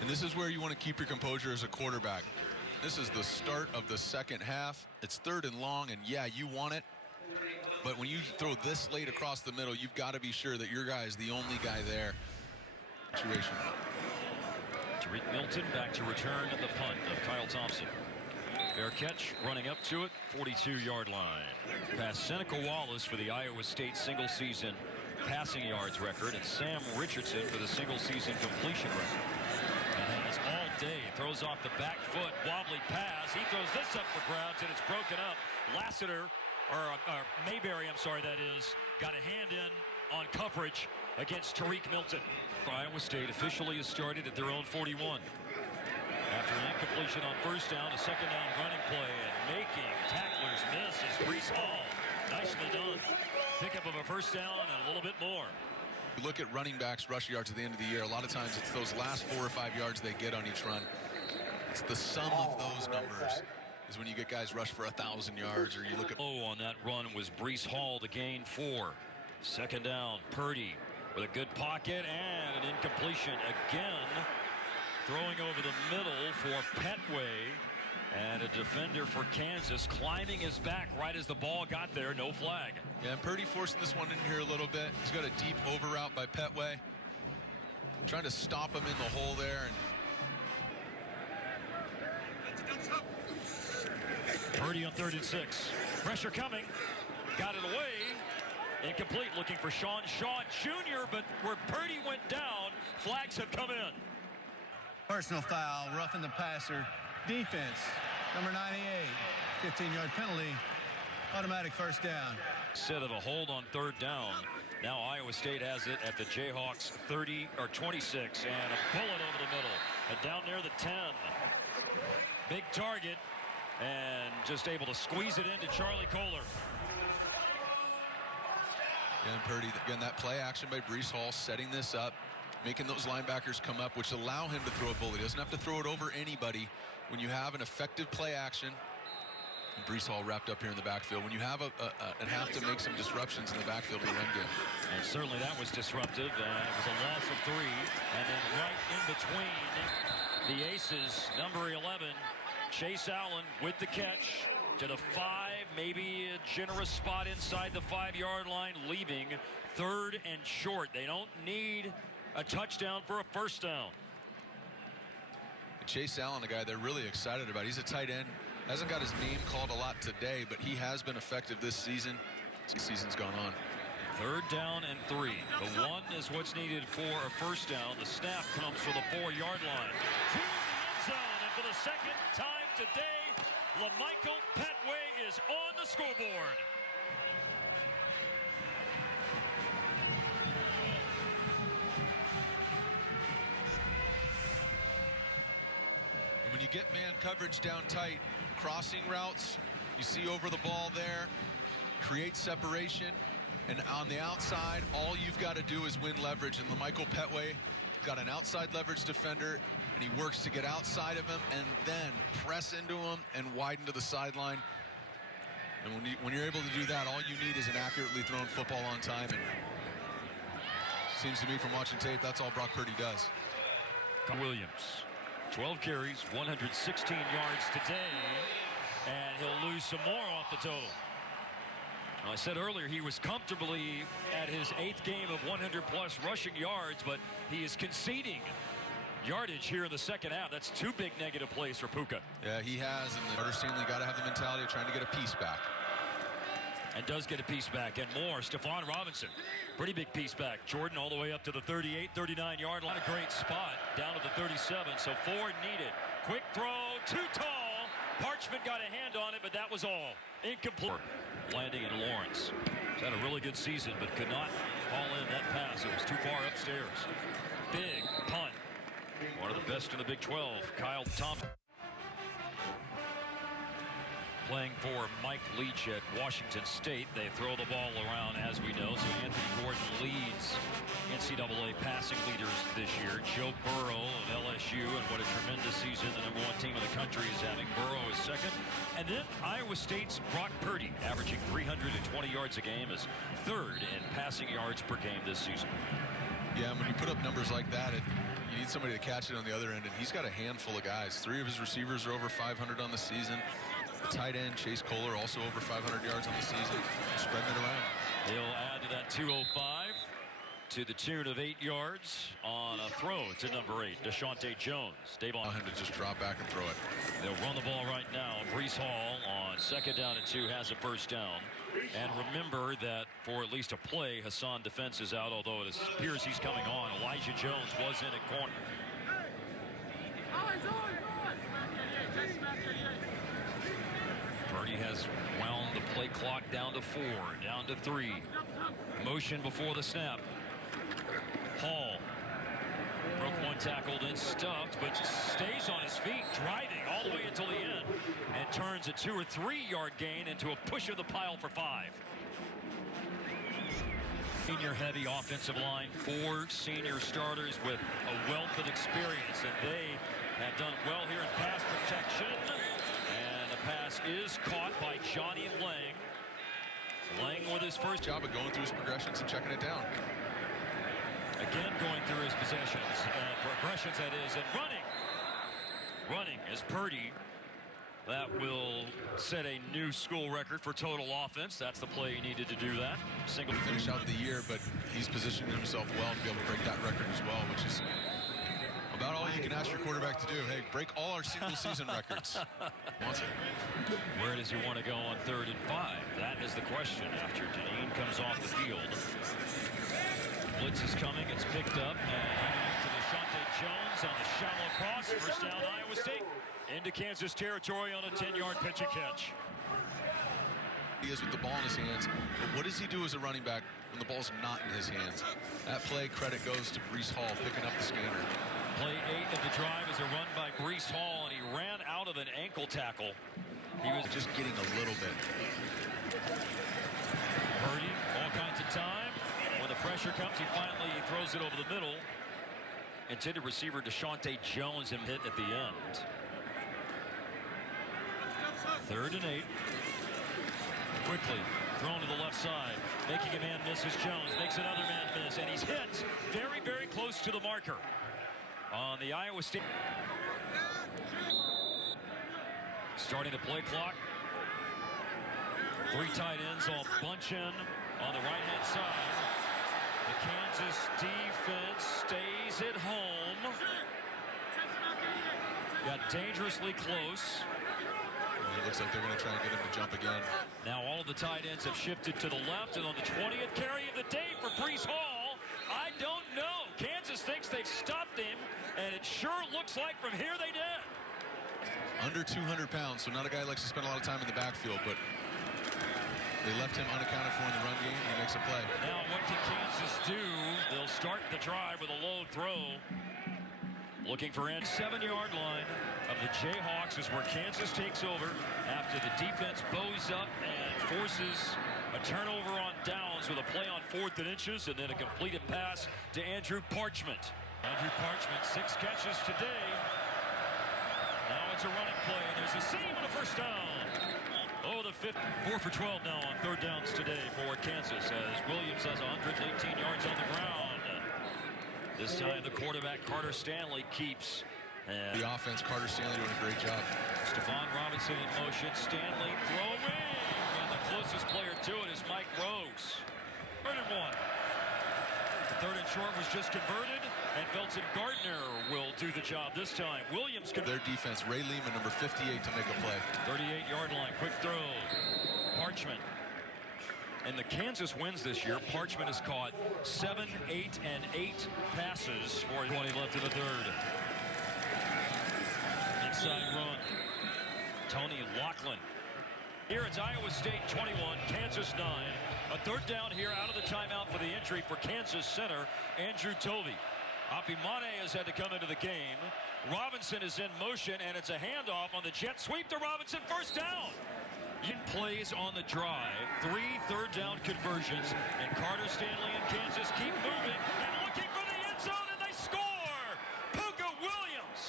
And this is where you want to keep your composure as a quarterback. This is the start of the second half. It's 3rd and long, and yeah, you want it. But when you throw this late across the middle, you've got to be sure that your guy is the only guy there. Situation. Tariq Milton back to return the punt of Kyle Thompson. Fair catch, running up to it, 42-yard line. Past Seneca Wallace for the Iowa State single-season passing yards record, and Sam Richardson for the single-season completion record. And has all day, throws off the back foot, wobbly pass. He throws this up for grabs, and it's broken up. Lassiter, or Mayberry, I'm sorry, that is, got a hand in on coverage against Tariq Milton. Iowa State officially has started at their own 41. After an incompletion on 1st down, a 2nd down running play, and making tacklers miss is Breece Hall. Nicely done. Pickup of a 1st down and a little bit more. You look at running backs' rush yards at the end of the year, a lot of times it's those last 4 or 5 yards they get on each run. It's the sum of those numbers is when you get guys rush for 1,000 yards, or you look at... Oh, on that run was Breece Hall to gain 4. 2nd down, Purdy with a good pocket and an incompletion again. Throwing over the middle for Petway, and a defender for Kansas climbing his back right as the ball got there. No flag. Yeah, and Purdy forcing this one in here a little bit. He's got a deep over route by Petway, trying to stop him in the hole there. And Purdy on 3rd and 6. Pressure coming. Got it away. Incomplete. Looking for Shaun Jr., but where Purdy went down, flags have come in. Personal foul, roughing the passer. Defense, number 98, 15-yard penalty, automatic 1st down. Instead of a hold on 3rd down, now Iowa State has it at the Jayhawks 30 or 26, and a bullet over the middle, and down near the 10. Big target, and just able to squeeze it into Charlie Kohler. And Purdy, again, that play action by Breece Hall, setting this up, making those linebackers come up, which allow him to throw a bullet. He doesn't have to throw it over anybody. When you have an effective play action, and Breece Hall wrapped up here in the backfield, when you have and have to make some disruptions in the backfield of the run game. And certainly that was disruptive, and it was a loss of 3. And then right in between the aces, number 11, Chase Allen with the catch to the 5, maybe a generous spot inside the 5-yard line, leaving 3rd and short. They don't need a touchdown for a 1st down. Chase Allen, a guy they're really excited about. He's a tight end. Hasn't got his name called a lot today, but he has been effective this season. This season's gone on. 3rd down and 3. The 1 is what's needed for a 1st down. The snap comes for the 4-yard line. To the end zone, and for the 2nd time today, LaMichael Petway is on the scoreboard. When you get man coverage down tight, crossing routes, you see over the ball there, create separation, and on the outside, all you've got to do is win leverage. And LaMichael Petway got an outside leverage defender, and he works to get outside of him and then press into him and widen to the sideline. And when you're able to do that, all you need is an accurately thrown football on time. And seems to me from watching tape, that's all Brock Purdy does. Williams. 12 carries, 116 yards today, and he'll lose some more off the total. I said earlier he was comfortably at his 8th game of 100-plus rushing yards, but he is conceding yardage here in the 2nd half. That's 2 big negative plays for Puka. Yeah, he has, and Carter Stanley got to have the mentality of trying to get a piece back. and does get a piece back, and more. Stephon Robinson, pretty big piece back. Jordan all the way up to the 38, 39-yard line. A great spot down to the 37, so 4 needed. Quick throw, too tall. Parchment got a hand on it, but that was all. Incomplete. Landing in Lawrence. He's had a really good season, but could not haul in that pass. It was too far upstairs. Big punt. One of the best in the Big 12, Kyle Thompson. Playing for Mike Leach at Washington State. They throw the ball around, as we know. So Anthony Gordon leads NCAA passing leaders this year. Joe Burrow of LSU, and what a tremendous season the #1 team in the country is having. Burrow is second. And then Iowa State's Brock Purdy, averaging 320 yards a game, is third in passing yards per game this season. Yeah, when you put up numbers like that, you need somebody to catch it on the other end, and he's got a handful of guys. 3 of his receivers are over 500 on the season. The tight end, Chase Kohler, also over 500 yards on the season. Spreading it around. He'll add to that 205 to the tune of 8 yards on a throw to number 8, Deshaunte Jones. Allow him to just drop back and throw it. They'll run the ball right now. Breece Hall on 2nd down and 2 has a first down. And remember that for at least a play, Hassan Defense is out, although it appears he's coming on. Elijah Jones was in at corner. Purdy has wound the play clock down to 4, down to 3. Motion before the snap. Hall broke 1 tackle, then stuffed, but just stays on his feet, driving all the way until the end, and turns a 2 or 3 yard gain into a push of the pile for 5. Senior heavy offensive line, 4 senior starters with a wealth of experience, and they have done well here in pass protection. And the pass is caught by Johnny Lang. Lang with his first job of going through his progressions and checking it down. Again, going through his progressions, that is, and running is Purdy. That will set a new school record for total offense. That's the play he needed to do that. Single finish out the year, but he's positioning himself well to be able to break that record as well, which is about all you can ask your quarterback to do. Hey, break all our single season records. Wants it. Where does he want to go on 3rd and 5? That is the question after Deneen comes off the field. Blitz is coming. It's picked up. And to Deshaunte Jones on the shallow cross. First down, Iowa State. Into Kansas territory on a 10-yard pitch and catch. He is with the ball in his hands. But what does he do as a running back when the ball's not in his hands? That play credit goes to Breece Hall picking up the scanner. Play 8 of the drive is a run by Breece Hall, and he ran out of an ankle tackle. He was just getting a little bit. Purdy, all kinds of time. When the pressure comes, he throws it over the middle. Intended receiver Deshaunte Jones and hit at the end. 3rd and 8. Quickly thrown to the left side, making a man miss as Jones makes another man miss, and he's hit very, very close to the marker on the Iowa State. Starting the play clock. 3 tight ends all bunch in on the right-hand side. The Kansas defense stays at home. Got dangerously close. It looks like they're going to try and get him to jump again. Now all of the tight ends have shifted to the left, and on the 20th carry of the day for Breece Hall, I don't know. Kansas thinks they've stopped him, and it sure looks like from here they did. Under 200 pounds, so not a guy who likes to spend a lot of time in the backfield, but they left him unaccounted for in the run game. He makes a play. Now what can Kansas do? They'll start the drive with a low throw. Looking for end 7-yard line of the Jayhawks is where Kansas takes over after the defense bows up and forces a turnover on downs with a play on 4th and inches, and then a completed pass to Andrew Parchment. Andrew Parchment, 6 catches today. Now it's a running play, and there's a seam and a first down. Oh, the 4 for 12 now on 3rd downs today for Kansas, as Williams has 118 yards on the ground. This time the quarterback Carter Stanley keeps. The offense, Carter Stanley doing a great job. Stephon Robinson in motion. Stanley throwing, and the closest player to it is Mike Rose. 3rd and 1. The 3rd and short was just converted, and Felton Gardner will do the job this time. Williams can. Their defense, Ray Lehman, number 58, to make a play. 38-yard line, quick throw. Parchment And the Kansas wins this year. Parchment has caught 7, 8, and 8 passes for 20 left in the third. Inside run. Tony Laughlin. Here it's Iowa State 21, Kansas 9. A third down here out of the timeout for the injury for Kansas center Andrew Tovey. Apimane has had to come into the game. Robinson is in motion, and it's a handoff on the jet sweep to Robinson. First down. Plays on the drive. 3 third-down conversions, and Carter Stanley and Kansas keep moving and looking for the end zone, and they score. Puka Williams,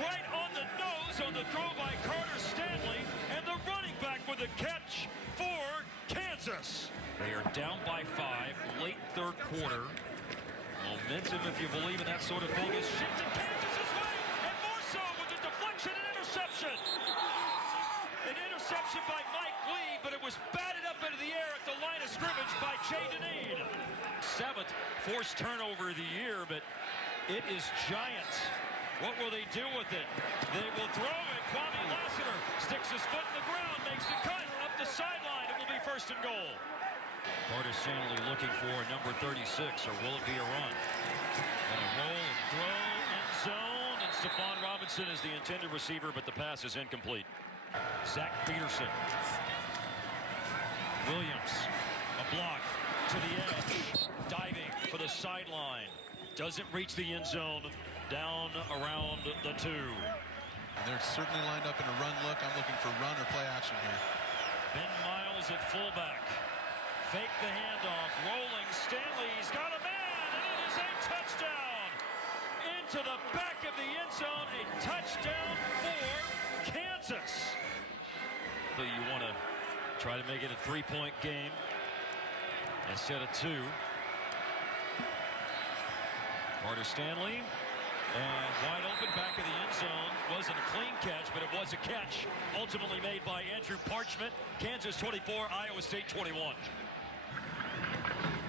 right on the nose on the throw by Carter Stanley, and the running back with a catch for Kansas. They are down by 5, late third quarter. Momentum, if you believe in that sort of thing, is shifting Kansas's way, and more so with a deflection and interception. An interception by Mike Lee, but it was batted up into the air at the line of scrimmage by Jay Deneen. 7th forced turnover of the year, but it is giant. What will they do with it? They will throw it. Kwame Lassiter sticks his foot in the ground, makes the cut up the sideline. It will be 1st and goal. Carter Stanley looking for number 36, or will it be a run? And a roll and throw, end zone, and Stephon Robinson is the intended receiver, but the pass is incomplete. Zach Peterson. Williams, a block to the edge, diving for the sideline. Doesn't reach the end zone, down around the 2. And they're certainly lined up in a run look. I'm looking for run or play action here. Ben Miles at fullback. Fake the handoff, rolling Stanley's got a man, and it is a touchdown. Into the back of the end zone, a touchdown for Kansas. So you want to try to make it a 3-point game instead of 2. Carter Stanley, and wide open back of the end zone. Wasn't a clean catch, but it was a catch ultimately made by Andrew Parchment. Kansas 24, Iowa State 21.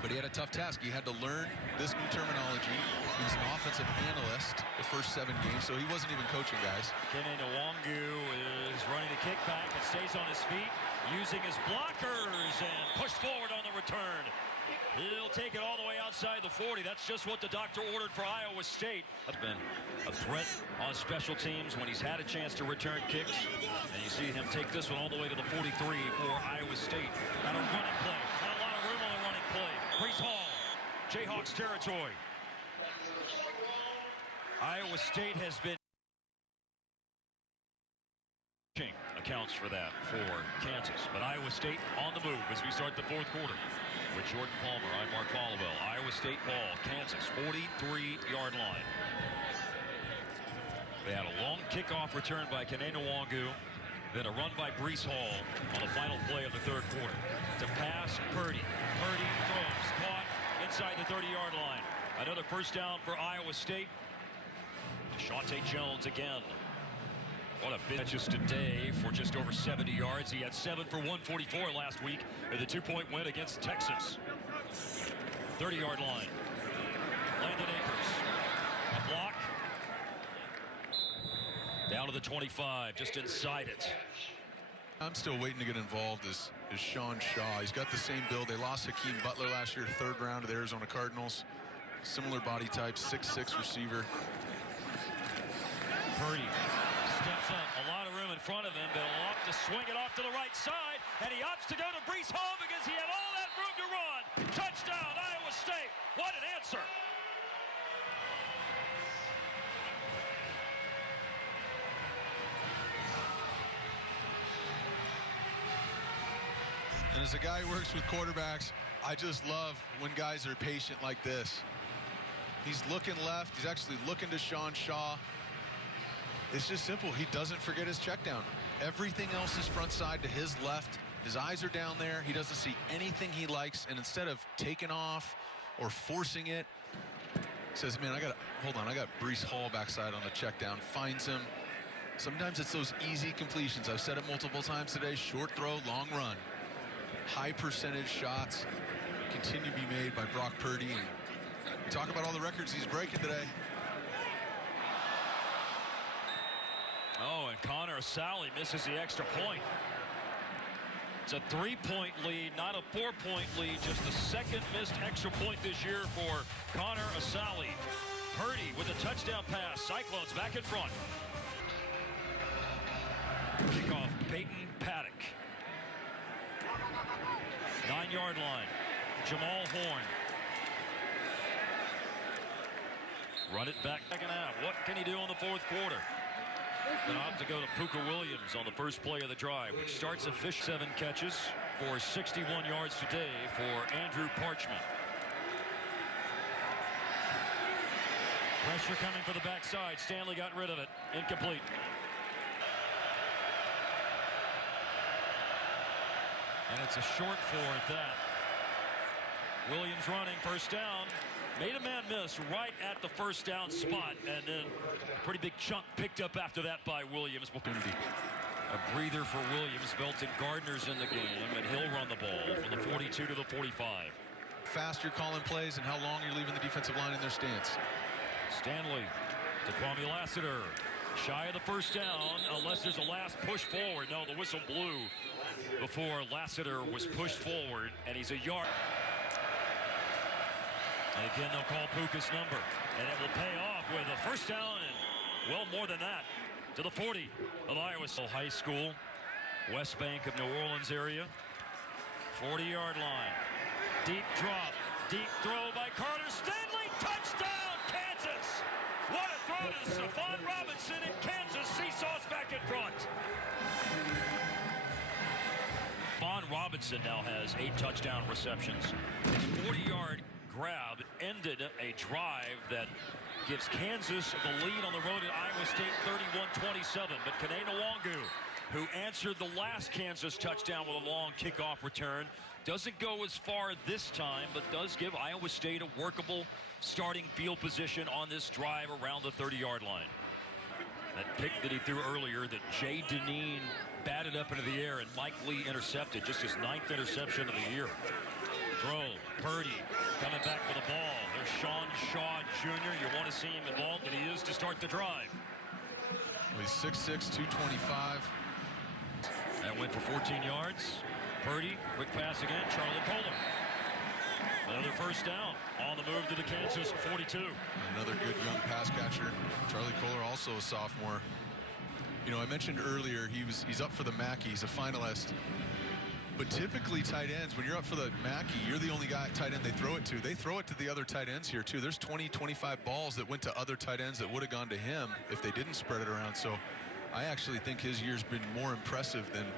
But he had a tough task. He had to learn this new terminology. He was an offensive analyst the first 7 games, so he wasn't even coaching guys. Kene Nwangu is running the kickback and stays on his feet, using his blockers and pushed forward on the return. He'll take it all the way outside the 40. That's just what the doctor ordered for Iowa State. That's been a threat on special teams when he's had a chance to return kicks. And you see him take this one all the way to the 43 for Iowa State. Got a running play. Got a lot of room on the running play. Brees Hall, Jayhawks territory. Iowa State has been accounts for that for Kansas. But Iowa State on the move as we start the 4th quarter. With Jordan Palmer, I'm Mark Hollowell. Iowa State ball, Kansas, 43-yard line. They had a long kickoff return by Kene Nwangu, then a run by Brees Hall on the final play of the 3rd quarter. To pass, Purdy. Purdy throws, caught inside the 30-yard line. Another first down for Iowa State. Deshaunte Jones again. What a bit just today for just over 70 yards. He had 7 for 144 last week in the 2-point win against Texas. 30-yard line. Landon Akers. A block. Down to the 25, just inside it. I'm still waiting to get involved is Sean Shaw. He's got the same build. They lost Hakeem Butler last year, 3rd round of the Arizona Cardinals. Similar body type, 6'6" receiver. Purdy steps up, a lot of room in front of him, but he'll opt to swing it off to the right side, and he opts to go to Brees Hall because he had all that room to run. Touchdown, Iowa State. What an answer. And as a guy who works with quarterbacks, I just love when guys are patient like this. He's looking left. He's actually looking to Sean Shaw. It's just simple. He doesn't forget his check down. Everything else is front side to his left. His eyes are down there. He doesn't see anything he likes. And instead of taking off or forcing it, says, man, hold on. I got Brees Hall backside on the check down. Finds him. Sometimes it's those easy completions. I've said it multiple times today. Short throw, long run. High percentage shots continue to be made by Brock Purdy. And we talk about all the records he's breaking today. Oh, and Connor Sally misses the extra point. It's a 3-point lead, not a 4-point lead, just the second missed extra point this year for Connor Asali. Purdy with a touchdown pass. Cyclones back in front. Kickoff, Peyton Paddock. 9-yard line. Jamal Horn. Run it back second half. What can he do in the fourth quarter? Then I'll have to go to Puka Williams on the first play of the drive, which starts a fish. 7 catches for 61 yards today for Andrew Parchment. Pressure coming for the backside. Stanley got rid of it. Incomplete. And it's a short 4 at that. Williams running, first down. Made a man miss right at the first down spot, and then a pretty big chunk picked up after that by Williams. A breather for Williams. Belton Gardner's in the game, and he'll run the ball from the 42 to the 45. Fast you're calling plays and how long you're leaving the defensive line in their stance. Stanley to Kwame Lassiter. Shy of the first down, unless there's a last push forward. No, the whistle blew before Lassiter was pushed forward, and he's a yard. And again, they'll call Puka's number, and it will pay off with a first down and, well, more than that, to the 40 of Iowa High School, West Bank of New Orleans area. 40-yard line. Deep drop, deep throw by Carter Stanley. Touchdown, Kansas! What a throw to Stephon Robinson, and Kansas seesaws back in front. Stephon Robinson now has 8 touchdown receptions. His 40-yard grab ended a drive that gives Kansas the lead on the road at Iowa State 31-27. But Kene Nwangu, who answered the last Kansas touchdown with a long kickoff return, doesn't go as far this time, but does give Iowa State a workable starting field position on this drive around the 30-yard line. That pick that he threw earlier that Jay Deneen batted up into the air and Mike Lee intercepted, just his 9th interception of the year. Throw, Purdy coming back for the ball. There's Sean Shaw Jr. You want to see him involved, and he is to start the drive. Well, he's 6'6", 225. That went for 14 yards. Purdy, quick pass again, Charlie Kohler. Another first down on the move to the Kansas 42. Another good young pass catcher. Charlie Kohler, also a sophomore. You know, I mentioned earlier he's up for the Mackey. He's a finalist. But typically tight ends, when you're up for the Mackey, you're the only tight end they throw it to. They throw it to the other tight ends here too. There's 20, 25 balls that went to other tight ends that would have gone to him if they didn't spread it around. So I actually think his year's been more impressive than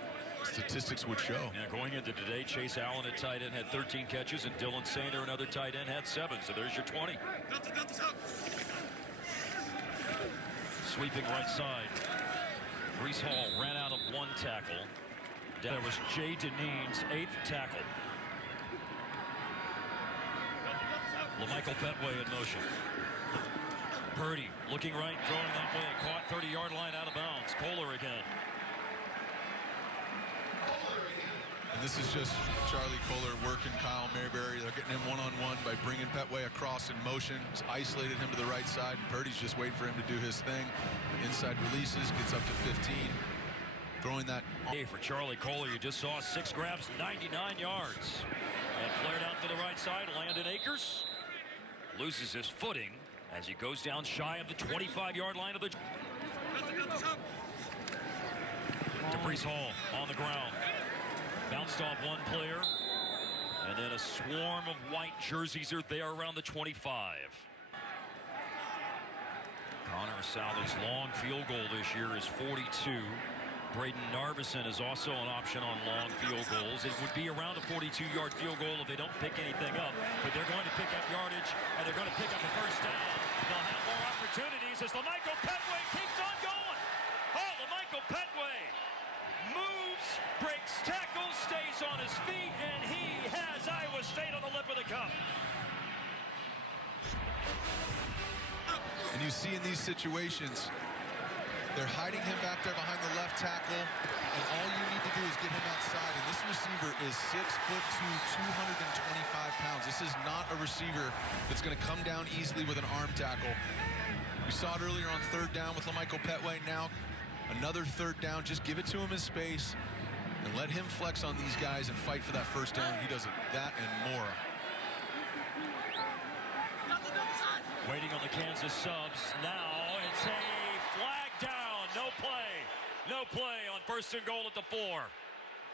statistics would show. Yeah, going into today, Chase Allen at tight end had 13 catches, and Dylan Sander, another tight end, had 7. So there's your 20. Sweeping right side. Brees Hall ran out of 1 tackle. There was Jay Deneen's 8th tackle. LaMichael Petway in motion. Purdy looking right, throwing that way. Caught 30-yard line out of bounds. Kohler again. And this is just Charlie Kohler working Kyle Mayberry. They're getting him one-on-one by bringing Petway across in motion. It's isolated him to the right side, and Purdy's just waiting for him to do his thing. Inside releases, gets up to 15. Throwing that for Charlie Kohler, you just saw 6 grabs, 99 yards. And flared out to the right side. Landon Akers loses his footing as he goes down shy of the 25-yard line of the. DeBrees Hall on the ground. Bounced off 1 player. And then a swarm of white jerseys are there around the 25. Connor Asali's long field goal this year is 42. Braden Narvison is also an option on long field goals. It would be around a 42-yard field goal if they don't pick anything up. But they're going to pick up yardage, and they're going to pick up a first down. They'll have more opportunities as LaMichael Petway keeps on going. Oh, LaMichael Petway moves, breaks tackles, stays on his feet, and he has Iowa State on the lip of the cup. And you see in these situations, they're hiding him back there behind the left tackle, and all you need to do is get him outside. And this receiver is 6'2", 225 pounds. This is not a receiver that's going to come down easily with an arm tackle. We saw it earlier on 3rd down with LaMichael Petway. Now another 3rd down. Just give it to him in space. And let him flex on these guys and fight for that first down. He does that and more. Waiting on the Kansas subs. Now it's a flag down. No play. No play on 1st and goal at the 4.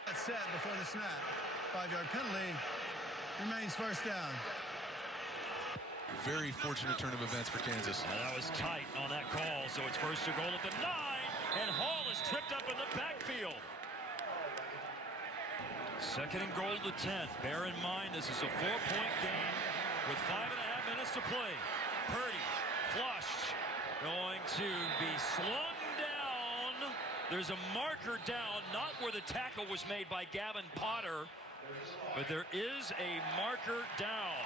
That's set before the snap. 5-yard penalty. Remains first down. Very fortunate turn of events for Kansas. And that was tight on that call, so it's 1st and goal at the 9, and Hall is tripped up in the backfield. 2nd and goal to the 10. Bear in mind, this is a 4-point game with 5.5 minutes to play. Purdy, flushed, going to be slung down. There's a marker down, not where the tackle was made by Gavin Potter, but there is a marker down.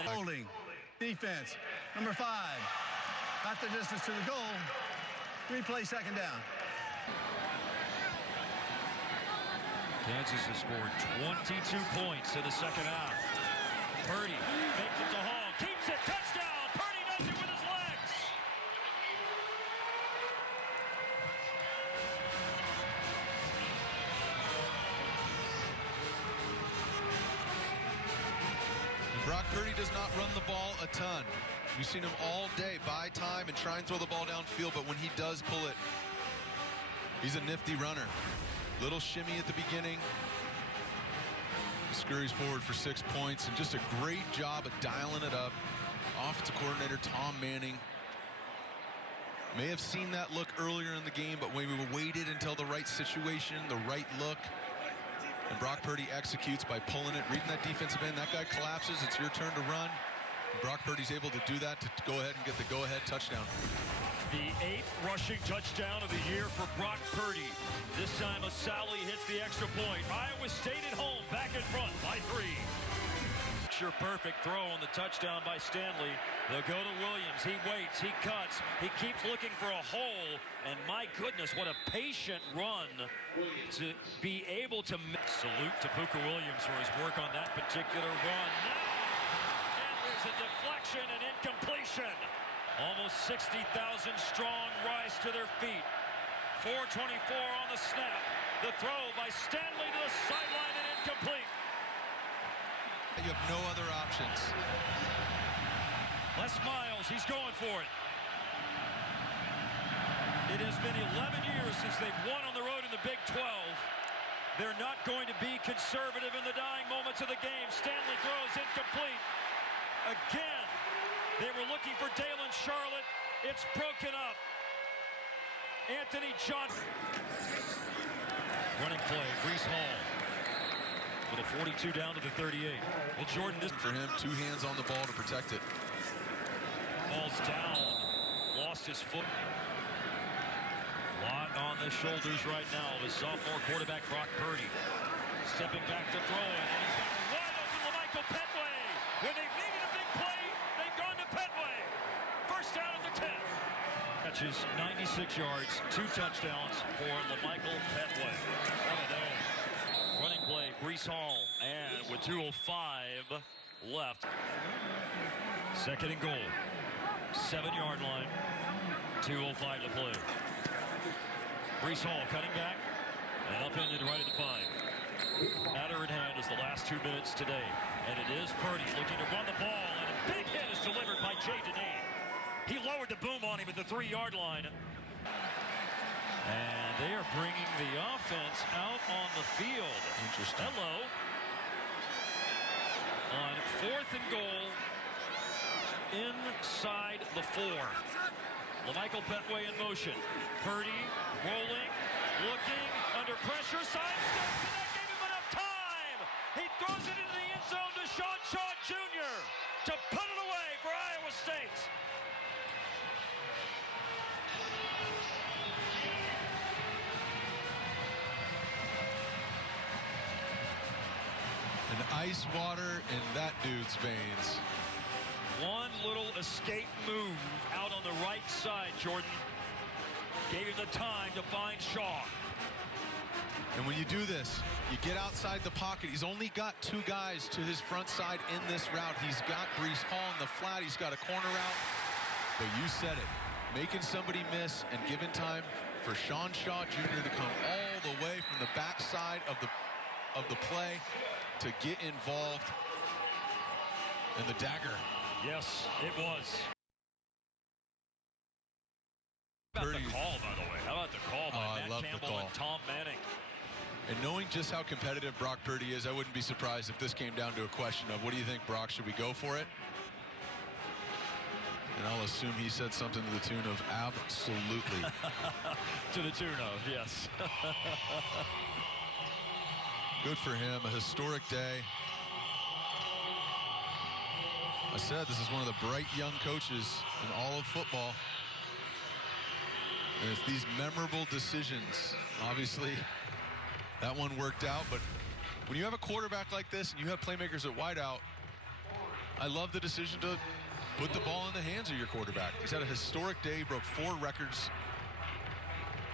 And Holding. Defense. Number 5. Not the distance to the goal. Replay 2nd down. Kansas has scored 22 points in the 2nd half. Purdy faked it to Hall. Keeps it. Touchdown. Purdy does it with his legs. Brock Purdy does not run the ball a ton. We've seen him all day buy time and try and throw the ball downfield, but when he does pull it, he's a nifty runner. Little shimmy at the beginning. He scurries forward for 6 points, and just a great job of dialing it up. Offensive coordinator Tom Manning may have seen that look earlier in the game, but when we waited until the right situation, the right look, and Brock Purdy executes by pulling it, reading that defensive end. That guy collapses. It's your turn to run. And Brock Purdy's able to do that to go ahead and get the go-ahead touchdown. The 8th rushing touchdown of the year for Brock Purdy. This time a Sally hits the extra point. Iowa State at home, back in front by 3. Sure, perfect throw on the touchdown by Stanley. They'll go to Williams. He waits, he cuts, he keeps looking for a hole, and my goodness, what a patient run to be able to salute to Puka Williams for his work on that particular run. Now, and there's a deflection and incompletion. Almost 60,000 strong rise to their feet. 4:24 on the snap. The throw by Stanley to the sideline and incomplete. You have no other options. Les Miles, he's going for it. It has been 11 years since they've won on the road in the Big 12. They're not going to be conservative in the dying moments of the game. Stanley throws incomplete. Again, they were looking for Dalen Charlotte. It's broken up. Anthony Johnson. Running play, Brees Hall. For the 42 down to the 38. Well, Jordan, this For him, 2 hands on the ball to protect it. falls down. Lost his foot. Lot on the shoulders right now of his sophomore quarterback, Brock Purdy. Stepping back to throw it, and he's got a wide open LaMichael Petway. When they've needed a big play, they've gone to Petway. First down at the 10. Catches 96 yards, 2 touchdowns for LaMichael Petway. What a day. Running play, Brees Hall, and with 2:05 left. 2nd and goal. 7-yard line. 2:05 to play. Brees Hall cutting back and upended right at the 5. Batter in hand is the last 2 minutes today. And it is Purdy looking to run the ball, and a big hit is delivered by Jay Deneen. He lowered the boom on him at the 3-yard line. And they are bringing the offense out on the field. Interesting. Hello. On 4th and goal, inside the 4. LaMichael Petway in motion. Purdy rolling, looking, under pressure, sidesteps, and that gave him enough time. He throws it into the end zone to Sean Shaw Jr. to put it away for Iowa State. And ice water in that dude's veins. One little escape move out on the right side, Jordan. Gave him the time to find Shaw. And when you do this, you get outside the pocket. He's only got 2 guys to his front side in this route. He's got Brees Hall in the flat. He's got a corner route. But you said it. Making somebody miss and giving time for Sean Shaw Jr. to come all the way from the backside of the play to get involved in the dagger. Yes, it was. How about the call, by the way? How about the call by Matt Campbell and Tom Manning? And knowing just how competitive Brock Purdy is, I wouldn't be surprised if this came down to a question of, what do you think, Brock? Should we go for it? And I'll assume he said something to the tune of absolutely. To the tune of, yes. Good for him. A historic day. I said this is one of the bright young coaches in all of football. And it's these memorable decisions. Obviously, that one worked out, but when you have a quarterback like this and you have playmakers at wideout, I love the decision to put the ball in the hands of your quarterback. He's had a historic day, broke 4 records,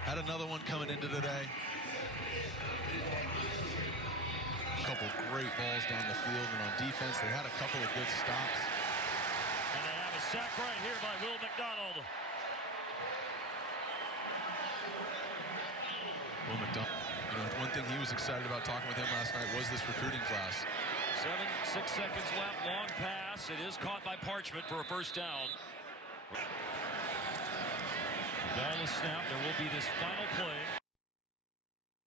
had another one coming into today. A couple great balls down the field, and on defense, they had a couple of good stops. And they have a sack right here by Will McDonald. Will McDonald, you know, one thing he was excited about talking with him last night was this recruiting class. 6 seconds left, long pass. It is caught by Parchment for a first down. Ball is snapped. There will be this final play.